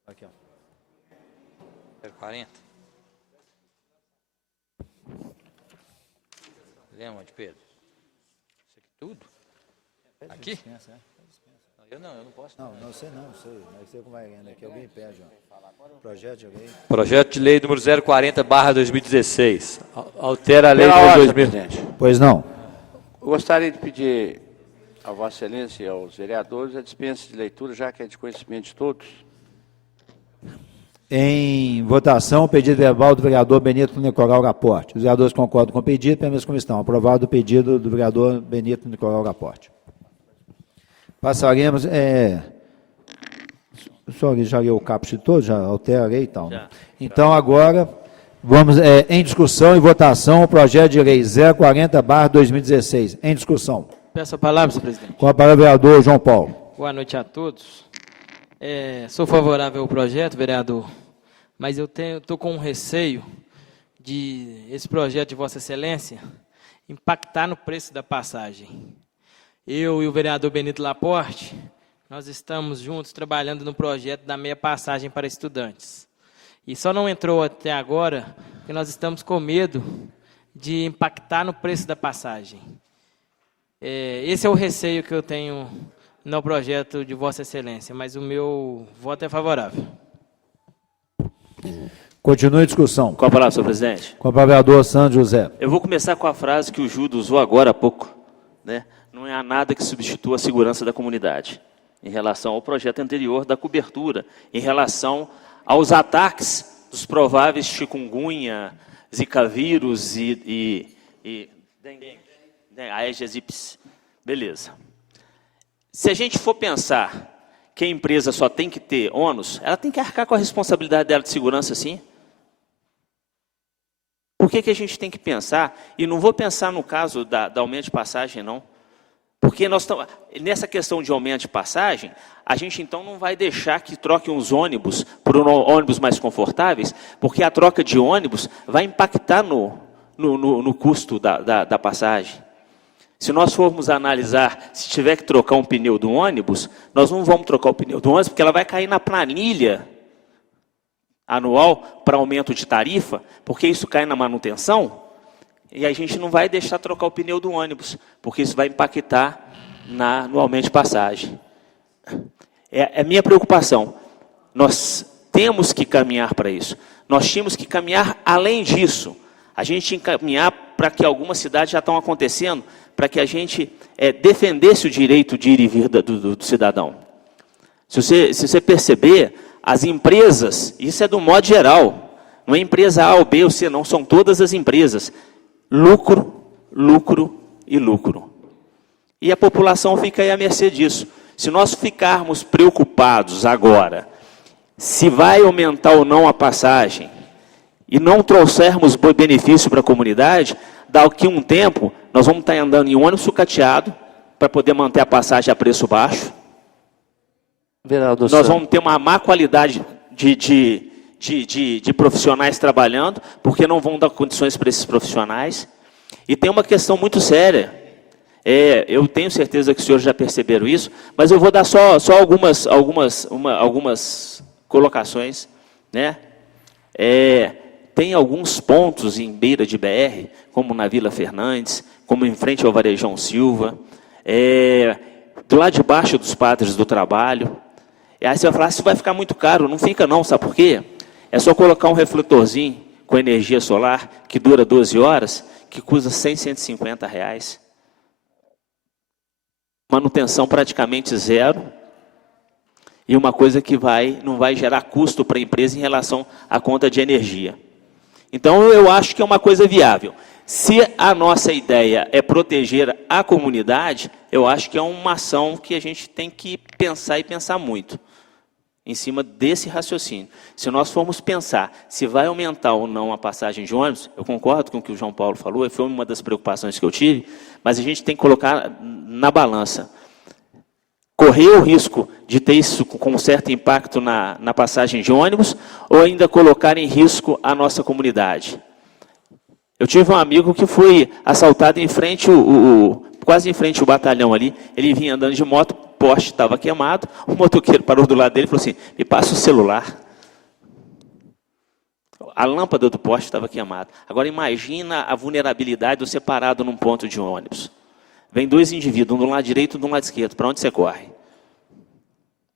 Aqui, ó. 40. Lembra de Pedro? Isso aqui tudo? Aqui? Eu não posso. Não sei. Mas você vai lendo aqui, alguém pede. Projeto de lei. Projeto de lei número 040/2016. Altera a lei Pela número ordem, 2000. presidente. Pois não. Eu gostaria de pedir a Vossa Excelência e aos vereadores a dispensa de leitura, já que é de conhecimento de todos. Em votação, o pedido verbal do vereador Benito Nicolau Raporte. Os vereadores concordam com o pedido, permaneçam como estão. Aprovado o pedido do vereador Benito Nicolau Raporte. Passaremos. Só já leu o caput todo, já altera a lei e tal. Né? Então, agora, vamos em discussão e votação o projeto de lei 040/2016. Em discussão. Peço a palavra, senhor presidente. Com a palavra o vereador João Paulo. Boa noite a todos. Sou favorável ao projeto, vereador, mas eu estou com um receio de esse projeto de Vossa Excelência impactar no preço da passagem. Eu e o vereador Benito Laporte, nós estamos juntos trabalhando no projeto da meia passagem para estudantes. E só não entrou até agora porque nós estamos com medo de impactar no preço da passagem. Esse é o receio que eu tenho no projeto de Vossa Excelência, mas o meu voto é favorável. Continue a discussão. Com a palavra, senhor presidente. Com a palavra o vereador Sandro José. Eu vou começar com a frase que o Judo usou agora há pouco, né? Não há nada que substitua a segurança da comunidade, em relação ao projeto anterior da cobertura, em relação aos ataques dos prováveis chikungunya, zika vírus e Aedes aegypti. Beleza. Se a gente for pensar que a empresa só tem que ter ônus, ela tem que arcar com a responsabilidade dela de segurança, sim. Por que a gente tem que pensar? E não vou pensar no caso da aumento de passagem, não. Porque nós estamos, nessa questão de aumento de passagem, a gente então não vai deixar que troque uns ônibus por ônibus mais confortáveis, porque a troca de ônibus vai impactar no custo da passagem. Se nós formos analisar, se tiver que trocar um pneu do ônibus, nós não vamos trocar o pneu do ônibus, porque ela vai cair na planilha anual para aumento de tarifa, porque isso cai na manutenção, e a gente não vai deixar trocar o pneu do ônibus, porque isso vai impactar no aumento de passagem. É a minha preocupação. Nós temos que caminhar para isso. Nós tínhamos que caminhar além disso. A gente tinha que caminhar para que algumas cidades já estão acontecendo, para que a gente defendesse o direito de ir e vir do cidadão. Se você perceber, as empresas, isso é do modo geral, não é empresa A ou B ou C, não, são todas as empresas. Lucro, lucro e lucro. E a população fica aí à mercê disso. Se nós ficarmos preocupados agora, se vai aumentar ou não a passagem, e não trouxermos benefício para a comunidade, daqui a um tempo, nós vamos estar andando em ônibus sucateado, para poder manter a passagem a preço baixo. Nós vamos ter uma má qualidade de profissionais trabalhando, porque não vão dar condições para esses profissionais. E tem uma questão muito séria. Eu tenho certeza que os senhores já perceberam isso, mas eu vou dar só algumas colocações, né? Tem alguns pontos em beira de BR, como na Vila Fernandes, como em frente ao Varejão Silva, do lado de baixo dos Padres do Trabalho. E aí você vai falar, isso vai ficar muito caro. Não fica não, sabe por quê? É só colocar um refletorzinho com energia solar, que dura 12 horas, que custa R$150. Manutenção praticamente zero. E uma coisa que não vai gerar custo para a empresa em relação à conta de energia. Então, eu acho que é uma coisa viável. Se a nossa ideia é proteger a comunidade, eu acho que é uma ação que a gente tem que pensar e pensar muito em cima desse raciocínio. Se nós formos pensar se vai aumentar ou não a passagem de ônibus, eu concordo com o que o João Paulo falou, foi uma das preocupações que eu tive, mas a gente tem que colocar na balança. Correr o risco de ter isso com um certo impacto na passagem de ônibus ou ainda colocar em risco a nossa comunidade? Eu tive um amigo que foi assaltado em frente, quase em frente ao batalhão ali. Ele vinha andando de moto, o poste estava queimado, o motoqueiro parou do lado dele e falou assim, me passa o celular. A lâmpada do poste estava queimada. Agora imagina a vulnerabilidade de você parado num ponto de ônibus. Vem dois indivíduos, um do lado direito e um do lado esquerdo. Para onde você corre?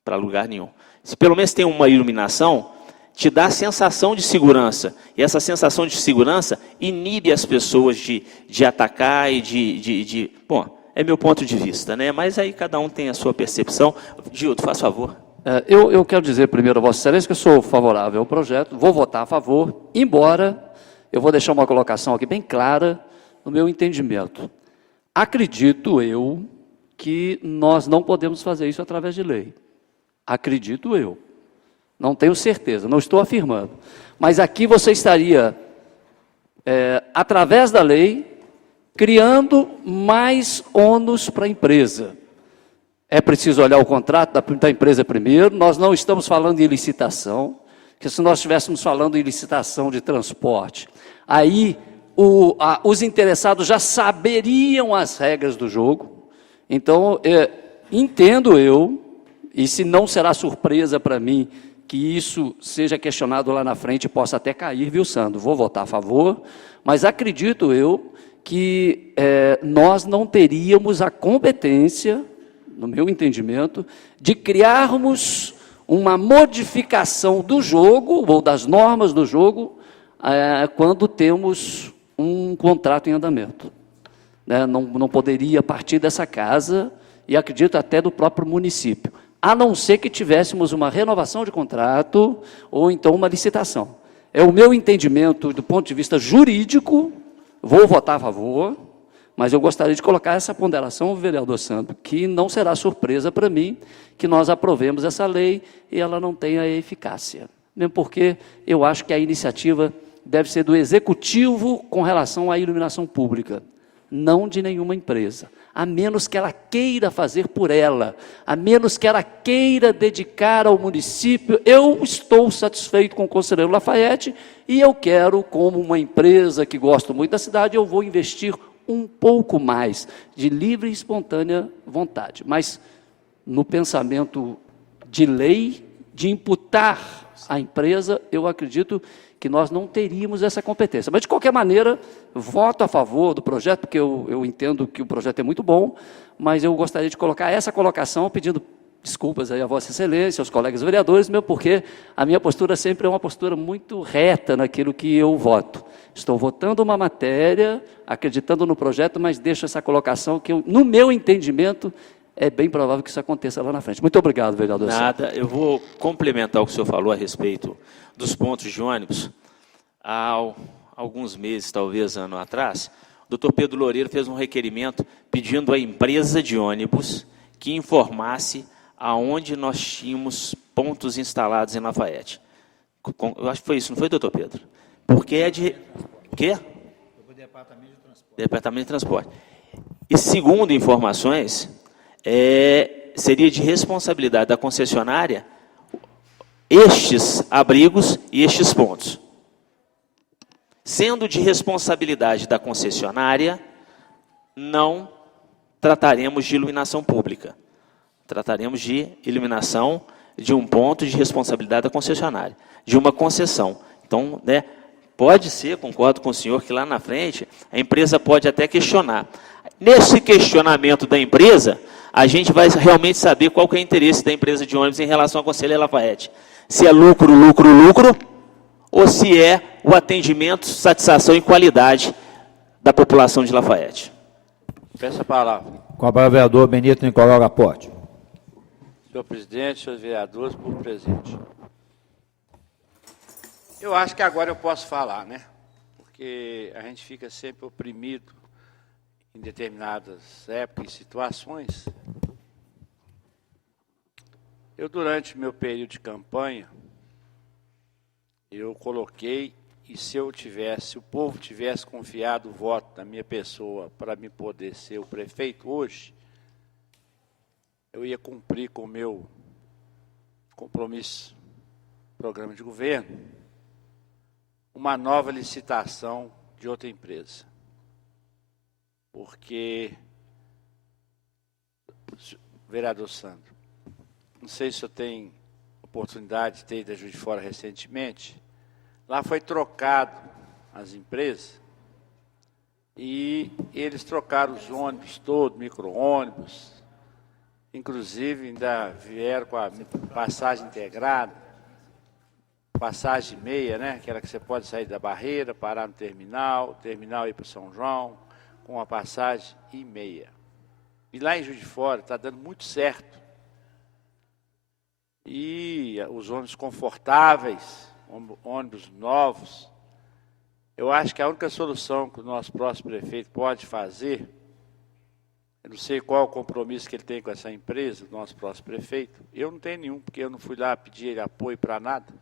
Para lugar nenhum. Se pelo menos tem uma iluminação, te dá a sensação de segurança. E essa sensação de segurança inibe as pessoas de atacar e Bom, é meu ponto de vista, né? Mas aí cada um tem a sua percepção. Gildo, faz favor. Eu quero dizer primeiro a Vossa Excelência que eu sou favorável ao projeto, vou votar a favor, embora eu vou deixar uma colocação aqui bem clara no meu entendimento. Acredito eu que nós não podemos fazer isso através de lei. Acredito eu. Não tenho certeza, não estou afirmando. Mas aqui você estaria, através da lei, criando mais ônus para a empresa. É preciso olhar o contrato da empresa primeiro. Nós não estamos falando em licitação, porque se nós estivéssemos falando em licitação de transporte, aí os interessados já saberiam as regras do jogo. Então, entendo eu, e se não será surpresa para mim, que isso seja questionado lá na frente e possa até cair, viu, Sandro? Vou votar a favor, mas acredito eu que nós não teríamos a competência, no meu entendimento, de criarmos uma modificação do jogo, ou das normas do jogo, quando temos um contrato em andamento. Não poderia partir dessa casa, e acredito até do próprio município, a não ser que tivéssemos uma renovação de contrato, ou então uma licitação. É o meu entendimento do ponto de vista jurídico, vou votar a favor, mas eu gostaria de colocar essa ponderação, vereador Sandro, que não será surpresa para mim que nós aprovemos essa lei e ela não tenha eficácia. Mesmo porque eu acho que a iniciativa deve ser do executivo com relação à iluminação pública, não de nenhuma empresa. A menos que ela queira fazer por ela, a menos que ela queira dedicar ao município. Eu estou satisfeito com o conselheiro Lafayette e eu quero, como uma empresa que gosto muito da cidade, eu vou investir um pouco mais de livre e espontânea vontade. Mas no pensamento de lei, de imputar à empresa, eu acredito que nós não teríamos essa competência. Mas, de qualquer maneira, voto a favor do projeto, porque eu entendo que o projeto é muito bom, mas eu gostaria de colocar essa colocação, pedindo desculpas aí a Vossa Excelência, aos colegas vereadores, porque a minha postura sempre é uma postura muito reta naquilo que eu voto. Estou votando uma matéria, acreditando no projeto, mas deixo essa colocação que, no meu entendimento, é bem provável que isso aconteça lá na frente. Muito obrigado, vereador. Nada, eu vou complementar o que o senhor falou a respeito dos pontos de ônibus. Há alguns meses, talvez ano atrás, o doutor Pedro Loureiro fez um requerimento pedindo à empresa de ônibus que informasse aonde nós tínhamos pontos instalados em Lafayette. Eu acho que foi isso, não foi, doutor Pedro? Porque é de... Quê? Departamento de Transporte. E, segundo informações, seria de responsabilidade da concessionária estes abrigos e estes pontos. Sendo de responsabilidade da concessionária, não trataremos de iluminação pública. Trataremos de iluminação de um ponto de responsabilidade da concessionária, de uma concessão. Então, né, pode ser, concordo com o senhor, que lá na frente a empresa pode até questionar. Nesse questionamento da empresa, a gente vai realmente saber qual que é o interesse da empresa de ônibus em relação à Conselheira Lafayette. Se é lucro, lucro, lucro, ou se é o atendimento, satisfação e qualidade da população de Lafayette. Peço a palavra. Com a palavra, vereador Benito Nicolau Laporte. Senhor presidente, senhores vereadores, público presente. Eu acho que agora eu posso falar, né? Porque a gente fica sempre oprimido em determinadas épocas e situações. Eu, durante meu período de campanha, eu coloquei, e se o povo tivesse confiado o voto na minha pessoa para me poder ser o prefeito hoje, eu ia cumprir com o meu compromisso, programa de governo, uma nova licitação de outra empresa. Porque, vereador Sandro, não sei se o senhor tem oportunidade de ter ido a Juiz de Fora recentemente, lá foi trocado as empresas e eles trocaram os ônibus todos, micro-ônibus, inclusive ainda vieram com a passagem integrada, passagem meia, né? Aquela que você pode sair da Barreira, parar no terminal ir para São João, com a passagem e meia. E lá em Juiz de Fora está dando muito certo. E os ônibus confortáveis, ônibus novos, eu acho que a única solução que o nosso próximo prefeito pode fazer, eu não sei qual é o compromisso que ele tem com essa empresa, o nosso próximo prefeito, eu não tenho nenhum, porque eu não fui lá pedir ele apoio para nada.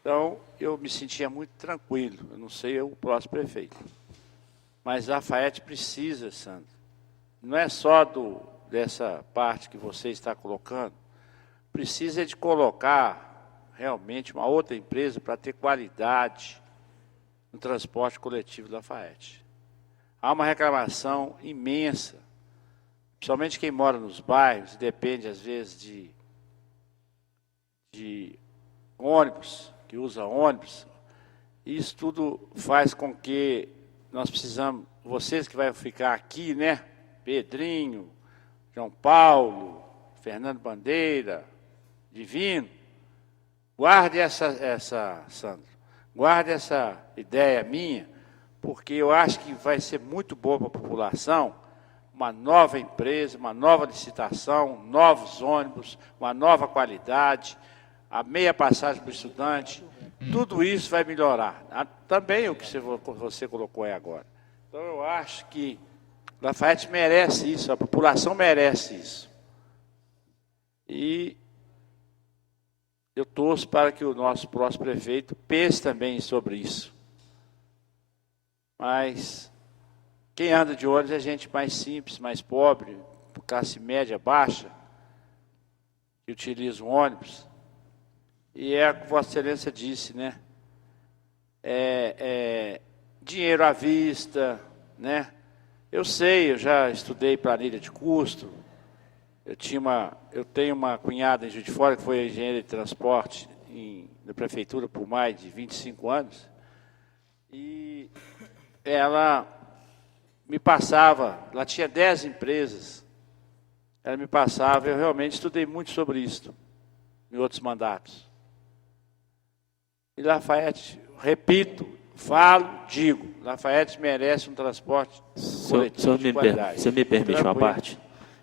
Então, eu me sentia muito tranquilo, eu não sei o próximo prefeito. Mas a Lafayette precisa, Sandro, não é só dessa parte que você está colocando, precisa de colocar realmente uma outra empresa para ter qualidade no transporte coletivo da Lafayette. Há uma reclamação imensa, principalmente quem mora nos bairros, depende às vezes de ônibus, que usa ônibus. Isso tudo faz com que nós precisamos, vocês que vão ficar aqui, né? Pedrinho, João Paulo, Fernando Bandeira, Divino, guarde Sandro, guarde essa ideia minha, porque eu acho que vai ser muito bom para a população, uma nova empresa, uma nova licitação, novos ônibus, uma nova qualidade, a meia passagem para o estudante, tudo isso vai melhorar. Também o que você colocou aí agora. Então, eu acho que Lafayette merece isso, a população merece isso. E eu torço para que o nosso próximo prefeito pense também sobre isso. Mas quem anda de ônibus é gente mais simples, mais pobre, classe média, baixa, que utiliza o ônibus. E é o que Vossa Excelência disse, né? Dinheiro à vista, né? Eu sei, eu já estudei planilha de custo. Eu tenho uma cunhada em Juiz de Fora que foi engenheira de transporte na prefeitura por mais de 25 anos. E ela me passava, ela tinha 10 empresas. Ela me passava, eu realmente estudei muito sobre isso em outros mandatos. E Lafayette, repito, falo, digo, Lafayette merece um transporte coletivo de qualidade. Você me permite uma parte?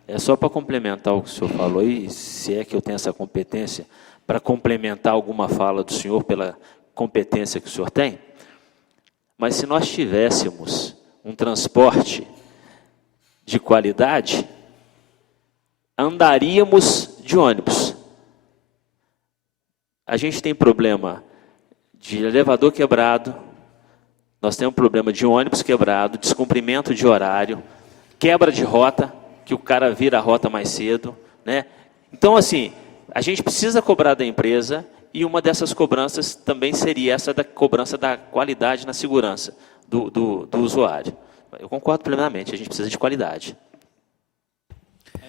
É só para complementar o que o senhor falou, e se é que eu tenho essa competência, para complementar alguma fala do senhor pela competência que o senhor tem, mas se nós tivéssemos um transporte de qualidade, andaríamos de ônibus. A gente tem problema de elevador quebrado, nós temos problema de ônibus quebrado, descumprimento de horário, quebra de rota, que o cara vira a rota mais cedo, né? Então, assim, a gente precisa cobrar da empresa e uma dessas cobranças também seria essa da cobrança da qualidade na segurança do usuário. Eu concordo plenamente, a gente precisa de qualidade.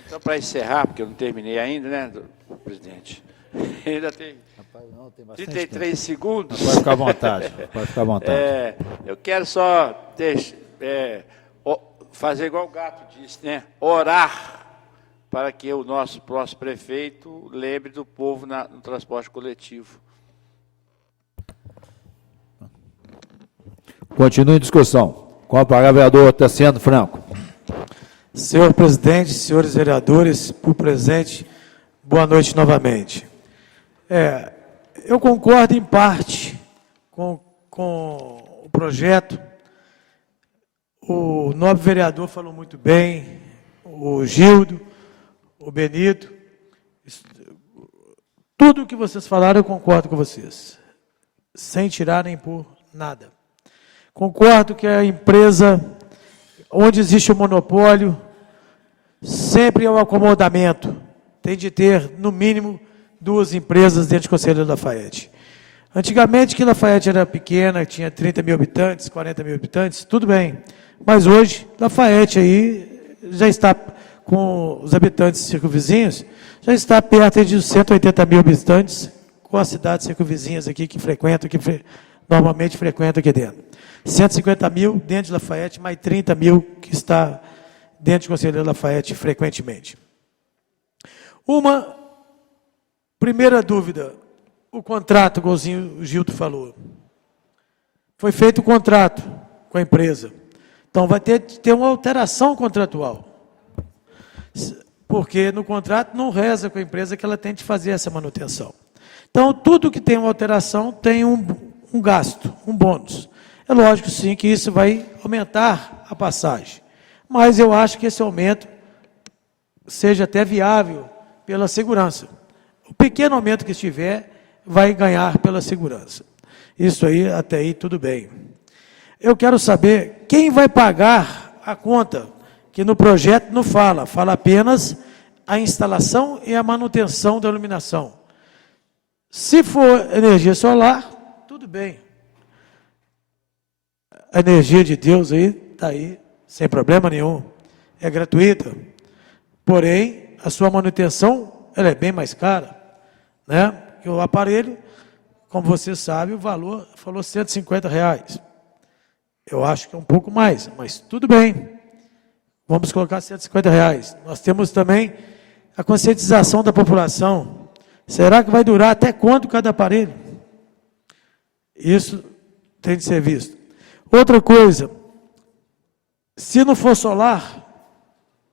Então, para encerrar, porque eu não terminei ainda, né, presidente? Ainda tem 33 segundos. Pode ficar à vontade. Pode ficar à vontade. Eu quero só fazer igual o gato disse, né? Orar para que o nosso próximo prefeito lembre do povo no transporte coletivo. Continue em discussão. Com a palavra, vereador Tassiano Franco. Senhor presidente, senhores vereadores, por presente, boa noite novamente. Eu concordo em parte com o projeto. O nobre vereador falou muito bem, o Gildo, o Benito. Tudo o que vocês falaram, eu concordo com vocês, sem tirar nem pôr nada. Concordo que a empresa, onde existe o monopólio, sempre é o acomodamento. Tem de ter, no mínimo, 2 empresas dentro do Conselho de Lafayette. Antigamente, que Lafayette era pequena, tinha 30 mil habitantes, 40 mil habitantes, tudo bem. Mas hoje, Lafayette aí já está, com os habitantes circunvizinhos, já está perto de 180 mil habitantes, com as cidades circunvizinhas aqui que frequentam, normalmente frequentam aqui dentro. 150 mil dentro de Lafayette, mais 30 mil que está dentro do Conselho de Lafayette frequentemente. Uma primeira dúvida, o contrato, igualzinho o Gildo falou. Foi feito o contrato com a empresa. Então, vai ter uma alteração contratual. Porque no contrato não reza com a empresa que ela tem de fazer essa manutenção. Então, tudo que tem uma alteração tem um gasto, um bônus. É lógico, sim, que isso vai aumentar a passagem. Mas eu acho que esse aumento seja até viável pela segurança. O pequeno aumento que estiver vai ganhar pela segurança. Isso aí, até aí, tudo bem. Eu quero saber quem vai pagar a conta, que no projeto não fala apenas a instalação e a manutenção da iluminação. Se for energia solar, tudo bem. A energia de Deus aí, está aí, sem problema nenhum. É gratuita. Porém, a sua manutenção, ela é bem mais cara, né? Porque o aparelho, como você sabe, o valor falou R$150. Eu acho que é um pouco mais, mas tudo bem. Vamos colocar R$150. Nós temos também a conscientização da população. Será que vai durar até quando cada aparelho? Isso tem de ser visto. Outra coisa, se não for solar,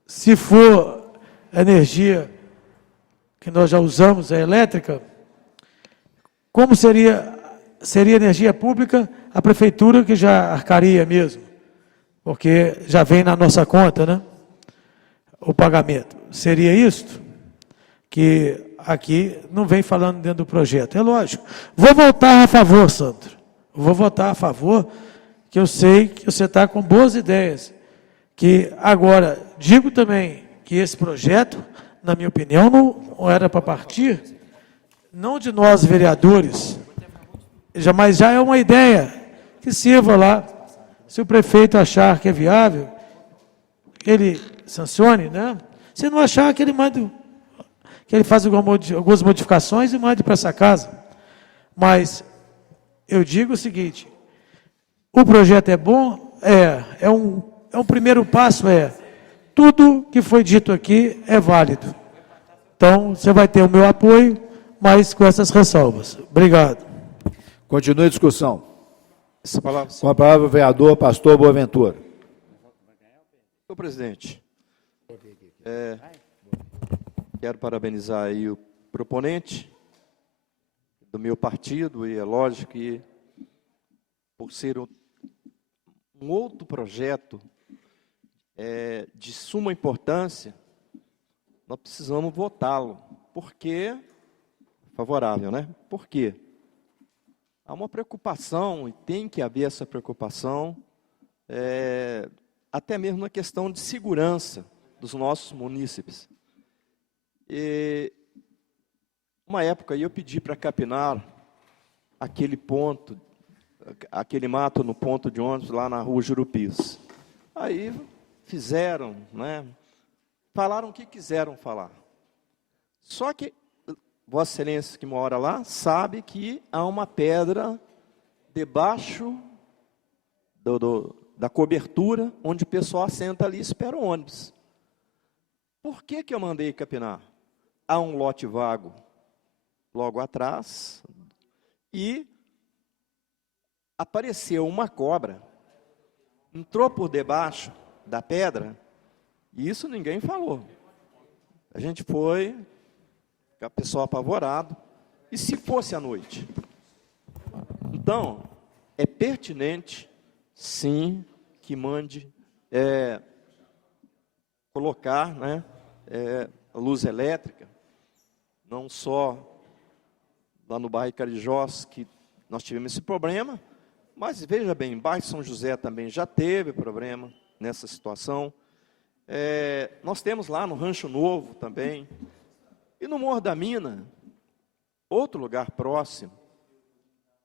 se for energia que nós já usamos, a elétrica, como seria energia pública, a prefeitura que já arcaria mesmo, porque já vem na nossa conta, né? O pagamento. Seria isto? Que aqui não vem falando dentro do projeto. É lógico. Vou votar a favor, Sandro. Vou votar a favor, que eu sei que você está com boas ideias. Que agora, digo também que esse projeto, na minha opinião, não era para partir, não de nós vereadores, mas já é uma ideia que sirva lá, se o prefeito achar que é viável, ele sancione, né? Se não achar, que ele mande, que ele faça algumas modificações e mande para essa casa. Mas eu digo o seguinte, o projeto é bom, é um primeiro passo, tudo que foi dito aqui é válido. Então, você vai ter o meu apoio, mas com essas ressalvas. Obrigado. Continue a discussão. Com a palavra, o vereador Pastor Boaventura. Senhor presidente, quero parabenizar aí o proponente do meu partido, e é lógico que, por ser um outro projeto de suma importância, nós precisamos votá-lo. Porque, favorável, né? Por quê? Há uma preocupação, e tem que haver essa preocupação, até mesmo na questão de segurança dos nossos munícipes. E Uma época eu pedi para capinar aquele mato no ponto de ônibus lá na rua Jurupis. Aí fizeram, né? Falaram o que quiseram falar. Só que Vossa Excelência que mora lá sabe que há uma pedra debaixo da cobertura onde o pessoal assenta ali e espera o ônibus. Por que eu mandei capinar? Há um lote vago logo atrás e apareceu uma cobra, entrou por debaixo da pedra e isso ninguém falou. A gente foi, com o pessoal apavorado, e se fosse à noite? Então, é pertinente, sim, que mande colocar, né, luz elétrica, não só lá no bairro Carijós, que nós tivemos esse problema, mas veja bem, bairro São José também já teve problema nessa situação. Nós temos lá no Rancho Novo também, e no Morro da Mina, outro lugar próximo,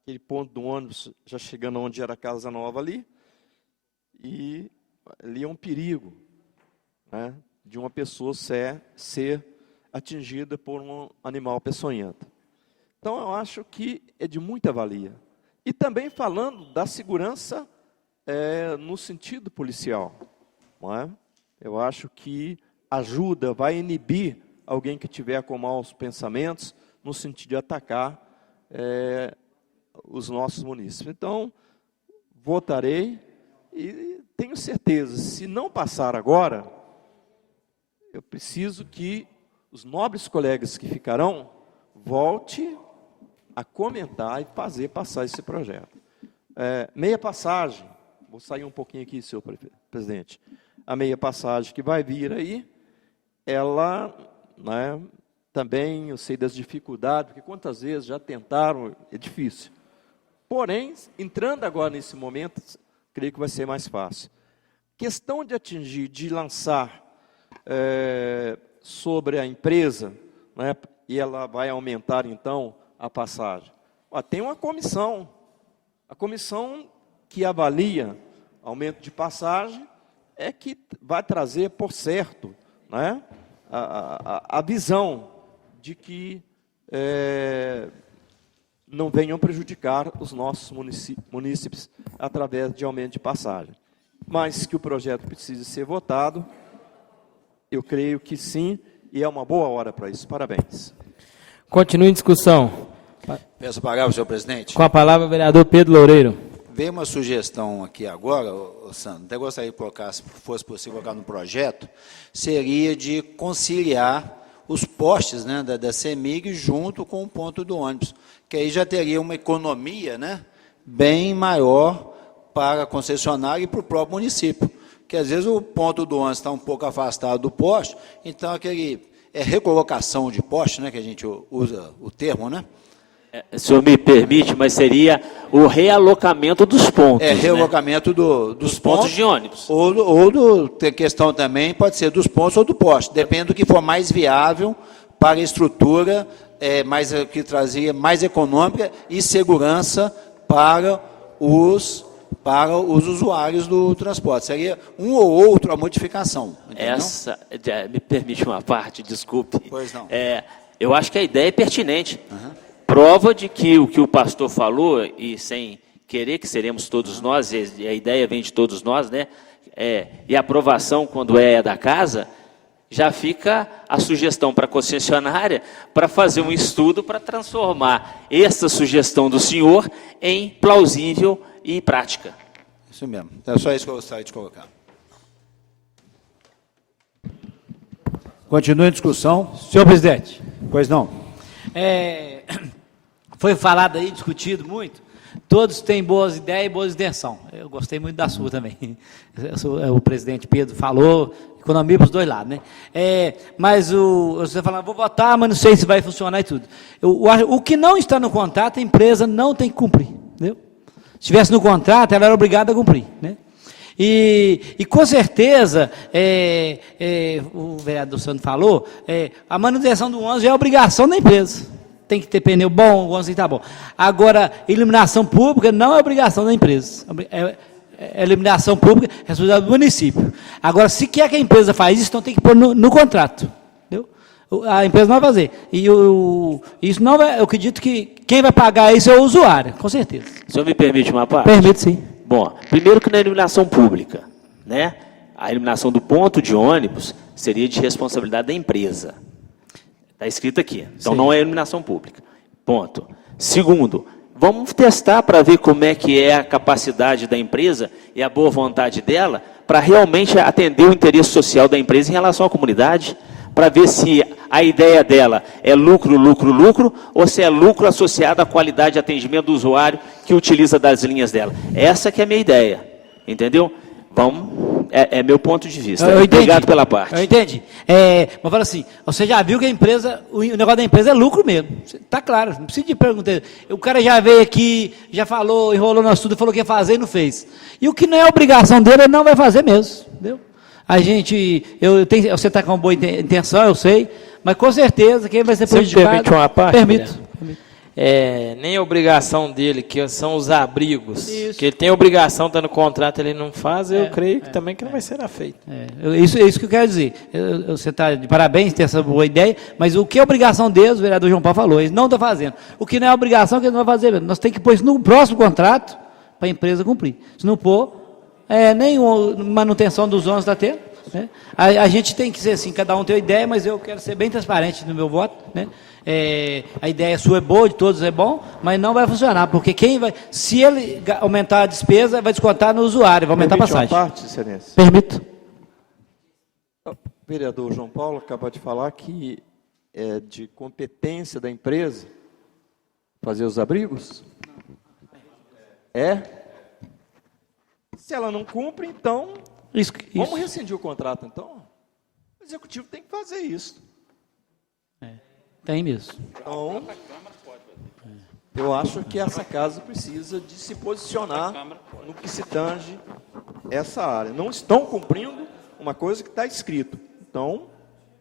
aquele ponto do ônibus, já chegando onde era a Casa Nova ali, e ali é um perigo, né, de uma pessoa ser atingida por um animal peçonhento. Então, eu acho que é de muita valia. E também falando da segurança no sentido policial. Não é? Eu acho que ajuda, vai inibir alguém que tiver com maus pensamentos, no sentido de atacar os nossos munícipes. Então, votarei e tenho certeza, se não passar agora, eu preciso que os nobres colegas que ficarão, volte a comentar e fazer passar esse projeto. Meia passagem, vou sair um pouquinho aqui, senhor presidente. A meia passagem que vai vir aí, ela, né, também, eu sei das dificuldades, porque quantas vezes já tentaram, é difícil. Porém, entrando agora nesse momento, creio que vai ser mais fácil. Questão de atingir, de lançar sobre a empresa, né, e ela vai aumentar, então, a passagem. Tem uma comissão, a comissão que avalia aumento de passagem é que vai trazer, por certo, né, a visão de que não venham prejudicar os nossos munícipes através de aumento de passagem. Mas que o projeto precise ser votado, eu creio que sim, e é uma boa hora para isso. Parabéns. Continue em discussão. Peço a palavra, senhor presidente. Com a palavra, o vereador Pedro Loureiro. Veio uma sugestão aqui agora, Sandro, até gostaria de colocar, se fosse possível colocar no projeto, seria de conciliar os postes, né, da CEMIG junto com o ponto do ônibus, que aí já teria uma economia, né, bem maior para a concessionária e para o próprio município, que às vezes o ponto do ônibus está um pouco afastado do poste, então aquele recolocação de poste, né, que a gente usa o termo, né? O senhor me permite, mas seria o realocamento dos pontos. Realocamento, né, dos pontos de ônibus. Tem questão também, pode ser dos pontos ou do poste, depende do que for mais viável para a estrutura, que trazia mais econômica e segurança para os usuários do transporte. Seria um ou outro a modificação. Entendeu? Me permite uma parte, desculpe. Pois não. Eu acho que a ideia é pertinente. Uhum. Prova de que o que o pastor falou, e sem querer que seremos todos nós, e a ideia vem de todos nós, né? E a aprovação, quando é da casa, já fica a sugestão para a concessionária para fazer um estudo para transformar essa sugestão do senhor em plausível e prática. Isso mesmo. É só isso que eu gostaria de colocar. Continua em discussão. Senhor presidente. Pois não. Foi falado aí, discutido muito. Todos têm boas ideias e boas intenções. Eu gostei muito da sua também. O presidente Pedro falou, economia para os dois lados, né? Mas você fala, vou votar, mas não sei se vai funcionar e tudo. O que não está no contrato, a empresa não tem que cumprir. Entendeu? Se estivesse no contrato, ela era obrigada a cumprir, né? E com certeza, o vereador Sandro falou, a manutenção do ônibus é obrigação da empresa. tem que ter pneu bom, o ônibus tá bom. Agora, iluminação pública não é obrigação da empresa. É iluminação pública, é responsabilidade do município. Agora, se quer que a empresa faça isso, então tem que pôr no contrato. Entendeu? A empresa não vai fazer. Isso não vai, eu acredito que quem vai pagar isso é o usuário, com certeza. O senhor me permite uma parte? Permite, sim. Bom, primeiro que na iluminação pública, né? A iluminação do ponto de ônibus seria de responsabilidade da empresa. Está escrito aqui. Então, não é iluminação pública. Ponto. Segundo, vamos testar para ver como é que é a capacidade da empresa e a boa vontade dela para realmente atender o interesse social da empresa em relação à comunidade, para ver se a ideia dela é lucro, lucro, lucro, ou se é lucro associado à qualidade de atendimento do usuário que utiliza das linhas dela. Essa que é a minha ideia. Entendeu? Vamos, é meu ponto de vista. Obrigado pela parte. Eu entendi. Mas fala assim, você já viu que a empresa, o negócio da empresa é lucro mesmo. Está claro, não precisa de perguntar. O cara já veio aqui, já falou, enrolou no estudo, falou que ia fazer e não fez. E o que não é obrigação dele, ele não vai fazer mesmo. Entendeu? Você está com uma boa intenção, eu sei, mas com certeza quem vai ser prejudicado... Você me permite uma parte? Permito. Nem a obrigação dele, que são os abrigos, Isso. que ele tem a obrigação, está no contrato, ele não faz, eu creio que também que não vai ser feito. Isso que eu quero dizer. Você está de parabéns, tem essa boa ideia, mas o que é obrigação deles, o vereador João Paulo falou, eles não estão fazendo. O que não é obrigação, que eles não vão fazer. Nós temos que pôr isso no próximo contrato para a empresa cumprir. Se não pôr, nem manutenção dos ônibus está tendo. Né? A gente tem que ser assim, cada um tem uma ideia, mas eu quero ser bem transparente no meu voto, né? A ideia sua é boa, de todos é bom, mas não vai funcionar, porque se ele aumentar a despesa, vai descontar no usuário, vai aumentar a passagem. Uma parte, excelência. Permito. O vereador João Paulo acabou de falar que é de competência da empresa fazer os abrigos? Se ela não cumpre, então, vamos rescindir o contrato, então? O executivo tem que fazer isso. Tem mesmo. Então, eu acho que essa casa precisa de se posicionar no que se tange essa área. Não estão cumprindo uma coisa que está escrito. Então,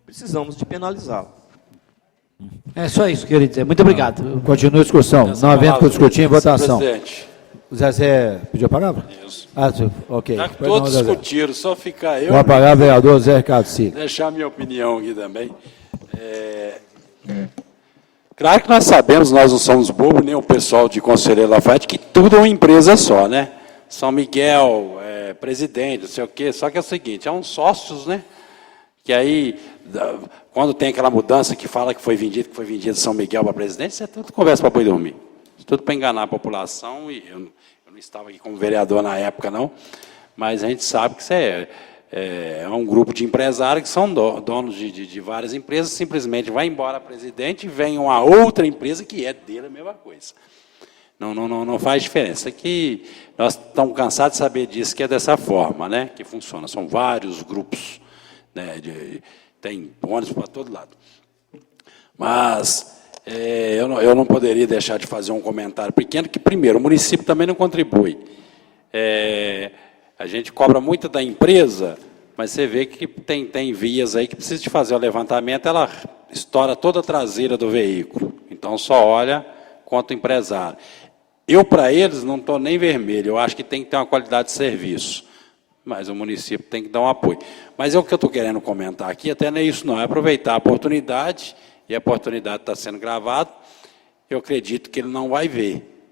precisamos de penalizá-lo. É só isso que eu queria dizer. Muito obrigado. Continua a discussão. Não havendo que discutir em votação. Presidente. O Zé pediu a palavra? Isso. Ok. Já que todos discutiram, só ficar eu... Com a palavra, vereador Zé Ricardo Cid. Deixar a minha opinião aqui também. Claro que nós sabemos, nós não somos bobos, nem o pessoal de Conselheiro Lafayette, que tudo é uma empresa só, né? São Miguel, presidente, não sei o quê. Só que é o seguinte, uns sócios, né? Que aí, quando tem aquela mudança que fala que foi vendido São Miguel para presidente, isso é tudo conversa para boi dormir. Isso tudo para enganar a população, e eu não estava aqui como vereador na época, não, mas a gente sabe que isso é um grupo de empresários que são donos de várias empresas, simplesmente vai embora presidente e vem uma outra empresa que é dele a mesma coisa. Não faz diferença. Aqui nós estamos cansados de saber disso, que é dessa forma, né, que funciona. São vários grupos, né, tem ônibus para todo lado. Mas eu não poderia deixar de fazer um comentário pequeno, que, primeiro, o município também não contribui. A gente cobra muito da empresa, mas você vê que tem vias aí que precisa de fazer o levantamento, ela estoura toda a traseira do veículo. Então, só olha quanto empresário. Eu, para eles, não estou nem vermelho, eu acho que tem que ter uma qualidade de serviço. Mas o município tem que dar um apoio. Mas o que eu estou querendo comentar aqui, até não é isso não, é aproveitar a oportunidade, e a oportunidade está sendo gravada, eu acredito que ele não vai ver,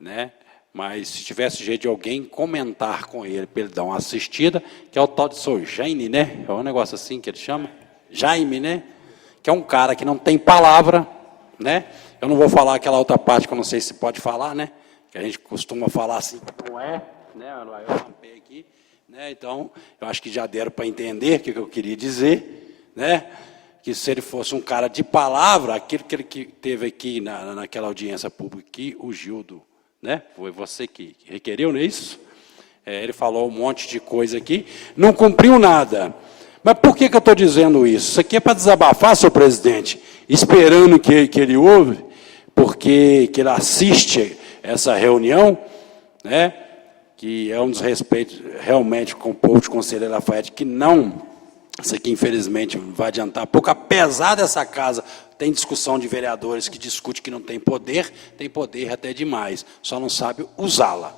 né? Mas se tivesse jeito de alguém comentar com ele, para ele dar uma assistida, que é o tal de Sr. Jaime, né? É um negócio assim que ele chama, Jaime, né? Que é um cara que não tem palavra, né? Eu não vou falar aquela outra parte que eu não sei se pode falar, né? Que a gente costuma falar assim, não é, né? Eu rampei aqui, né? Então, eu acho que já deram para entender o que eu queria dizer, né? Que se ele fosse um cara de palavra, aquilo que ele teve aqui naquela audiência pública, que o Gildo, né? Foi você que requeriu, não é isso? Ele falou um monte de coisa aqui, não cumpriu nada. Mas por que eu estou dizendo isso? Isso aqui é para desabafar, senhor presidente, esperando que ele ouve, porque que ele assiste essa reunião, né? Que é um desrespeito realmente com o povo de Conselheiro Lafayette, que não... Isso aqui, infelizmente, vai adiantar pouco, apesar dessa casa tem discussão de vereadores que discute que não tem poder até demais, só não sabe usá-la.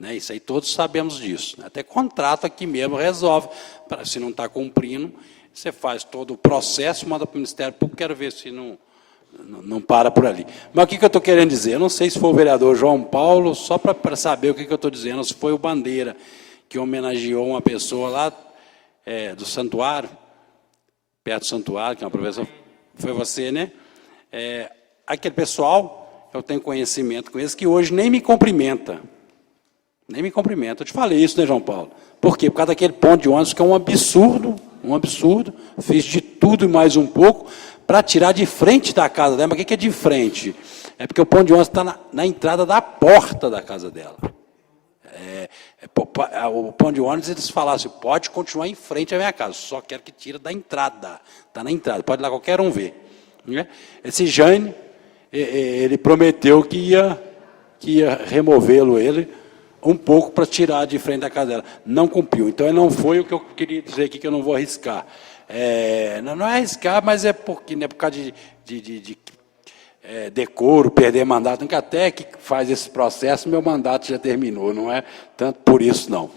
Né? Isso aí todos sabemos disso. Né? Até contrato aqui mesmo resolve. Se não está cumprindo, você faz todo o processo, manda para o Ministério Público, quero ver se não para por ali. Mas o que eu estou querendo dizer? Eu não sei se foi o vereador João Paulo, só para saber o que eu estou dizendo, se foi o Bandeira, que homenageou uma pessoa lá do santuário, perto do santuário, que é uma professora. Foi você, né? Aquele pessoal, eu tenho conhecimento com eles, que hoje nem me cumprimenta. Nem me cumprimenta. Eu te falei isso, né, João Paulo? Por quê? Por causa daquele ponto de ônibus, que é um absurdo. Fiz de tudo e mais um pouco para tirar de frente da casa dela. Mas o que é de frente? É porque o ponto de ônibus está na entrada da porta da casa dela. O ponto de ônibus, eles falaram assim, pode continuar em frente à minha casa, só quero que tire da entrada. Está na entrada, pode ir lá qualquer um ver. Né? Esse Jane, ele prometeu que ia removê-lo, um pouco para tirar de frente da casa dela. Não cumpriu. Então, não foi o que eu queria dizer aqui, que eu não vou arriscar. Não é arriscar, mas é porque, né, por causa de decoro, perder mandato, que até que faz esse processo, meu mandato já terminou, não é tanto por isso, não.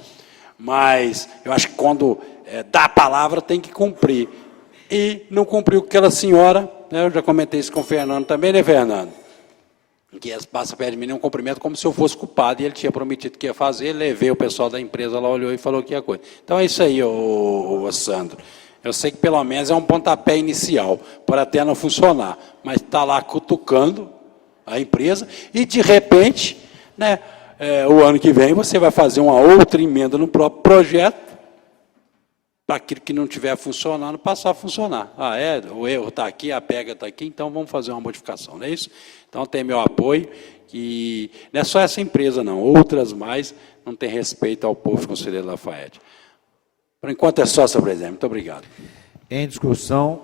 Mas eu acho que quando dá a palavra, tem que cumprir. E não cumpriu com aquela senhora, né, eu já comentei isso com o Fernando também, né, Fernando? Que passa perto de mim um cumprimento como se eu fosse culpado, e ele tinha prometido que ia fazer, levei o pessoal da empresa lá, olhou e falou que ia coisa. Então é isso aí, ô Sandro. Eu sei que pelo menos é um pontapé inicial, pode até não funcionar, mas está lá cutucando a empresa, e de repente, né, o ano que vem, você vai fazer uma outra emenda no próprio projeto, para aquilo que não estiver funcionando, passar a funcionar. O erro está aqui, a pega está aqui, então vamos fazer uma modificação, não é isso? Então tem meu apoio, que não é só essa empresa, não, outras mais não têm respeito ao povo Conselheiro Lafayette. Por enquanto é só, senhor presidente. Muito obrigado. Em discussão.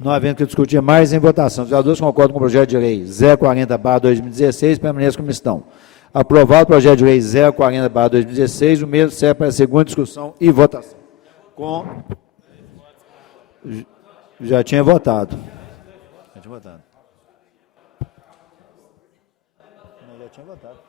Não havendo que discutir mais, em votação. Os vereadores concordam com o projeto de lei 040/2016, permanece como estão. Aprovado o projeto de lei 040/2016, o mesmo serve para a segunda discussão e votação. Já tinha votado. Já tinha votado.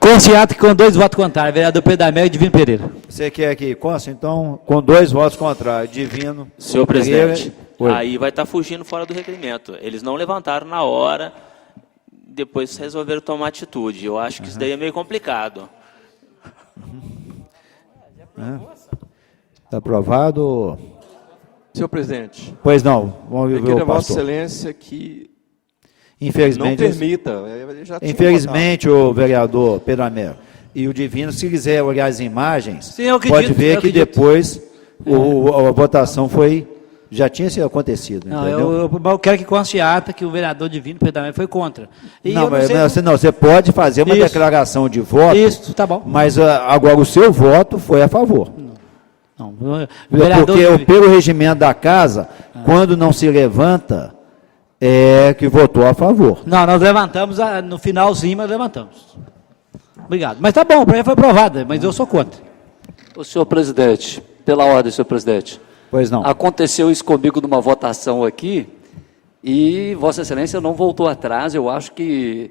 Conste ato com 2 votos contrários, vereador Pedro Américo e Divino Pereira. Você quer que conste, então, com 2 votos contrários, Divino. Senhor presidente, Pereira. aí vai estar fugindo fora do requerimento. Eles não levantaram na hora, depois resolveram tomar atitude. Eu acho que isso daí é meio complicado. Está aprovado? Senhor presidente, Pois não, vamos ver pequena o Vossa pastor. Excelência que não Infelizmente, permita. Ele já tinha infelizmente, o vereador Pedro Américo e o Divino, se quiser olhar as imagens, Sim, eu acredito, pode ver eu que acredito. depois a votação já tinha sido acontecido, Não, entendeu? eu quero que conste ata que o vereador Divino Pedro Américo foi contra. E Não, eu mas sei- você pode fazer uma Isso. declaração de voto, Isso, tá bom. mas agora o seu voto foi a favor. Não, o vereador Porque Divino- pelo regimento da casa, quando não se levanta, é que votou a favor. Não, nós levantamos, no finalzinho nós levantamos. Obrigado. Mas tá bom, o projeto foi aprovado, mas eu sou contra. O senhor presidente, pela ordem, senhor presidente. Pois não. Aconteceu isso comigo numa votação aqui e Vossa Excelência não voltou atrás. Eu acho que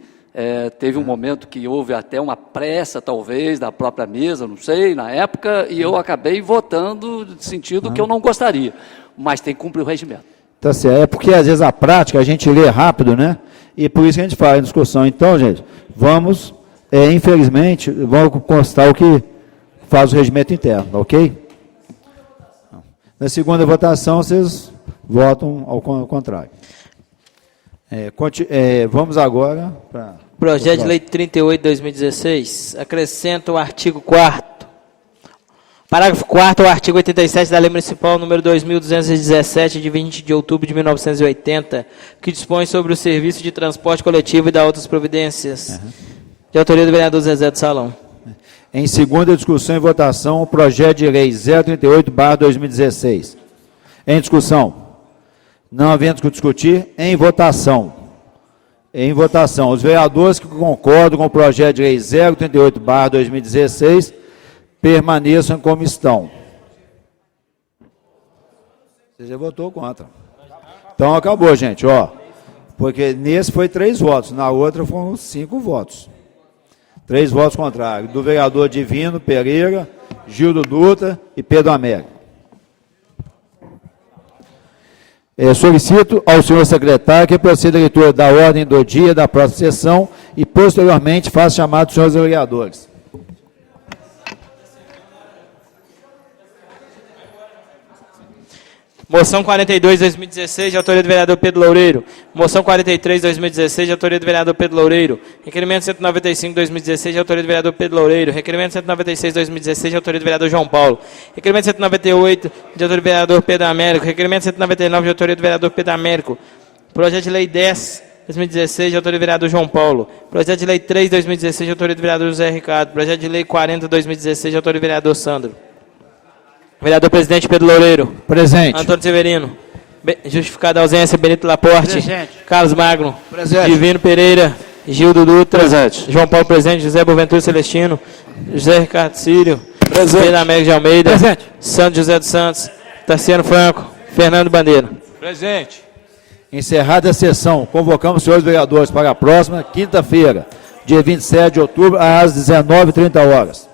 teve um momento que houve até uma pressa, talvez, da própria mesa, não sei, na época, e eu acabei votando no sentido que eu não gostaria. Mas tem que cumprir o regimento. Tá certo. É porque, às vezes, a prática, a gente lê rápido, né? E por isso que a gente faz a discussão. Então, gente, vamos, infelizmente, vamos constar o que faz o regimento interno, ok? Na segunda votação, vocês votam ao contrário. Vamos agora para... Projeto de Lei 38 de 2016, acrescenta o artigo 4º. Parágrafo 4º, ao artigo 87 da Lei Municipal número 2.217, de 20 de outubro de 1980, que dispõe sobre o serviço de transporte coletivo e da outras providências. De autoria do vereador Zezé do Salão. Em segunda discussão e votação, o projeto de lei 038/2016. Em discussão. Não havendo que discutir, em votação. Em votação. Os vereadores que concordam com o projeto de lei 038/2016 permaneçam como estão. Você já votou contra. Então acabou, gente, ó. Porque nesse foi 3 votos, na outra foram 5 votos. 3 votos contrários, do vereador Divino Pereira, Gildo Dutra e Pedro Américo. Solicito ao senhor secretário que proceda a leitura da ordem do dia da próxima sessão e, posteriormente, faça chamado dos senhores vereadores. Moção 42, 2016, de autoria do vereador Pedro Loureiro. Moção 43, 2016, de autoria do vereador Pedro Loureiro. Requerimento 195, 2016, de autoria do vereador Pedro Loureiro. Requerimento 196, 2016, de autoria do vereador João Paulo. Requerimento 198, de autoria do vereador Pedro Américo. Requerimento 199, de autoria do vereador Pedro Américo. Projeto de lei 10, 2016, de autoria do vereador João Paulo. Projeto de lei 3, 2016, de autoria do vereador José Ricardo. Projeto de lei 40, 2016, de autoria do vereador Sandro. Vereador presidente Pedro Loureiro. Presente. Antônio Severino. Justificada a ausência, Benito Laporte. Presente. Carlos Magno. Presente. Divino Pereira. Gildo Dutra. Presente. João Paulo presente. José Boaventura Celestino. José Ricardo Sírio. Presente. Pedro Américo de Almeida. Presente. Santos José dos Santos. Tarciano Franco. Fernando Bandeira. Presente. Encerrada a sessão, convocamos os senhores vereadores para a próxima quinta-feira, dia 27 de outubro, às 19h30.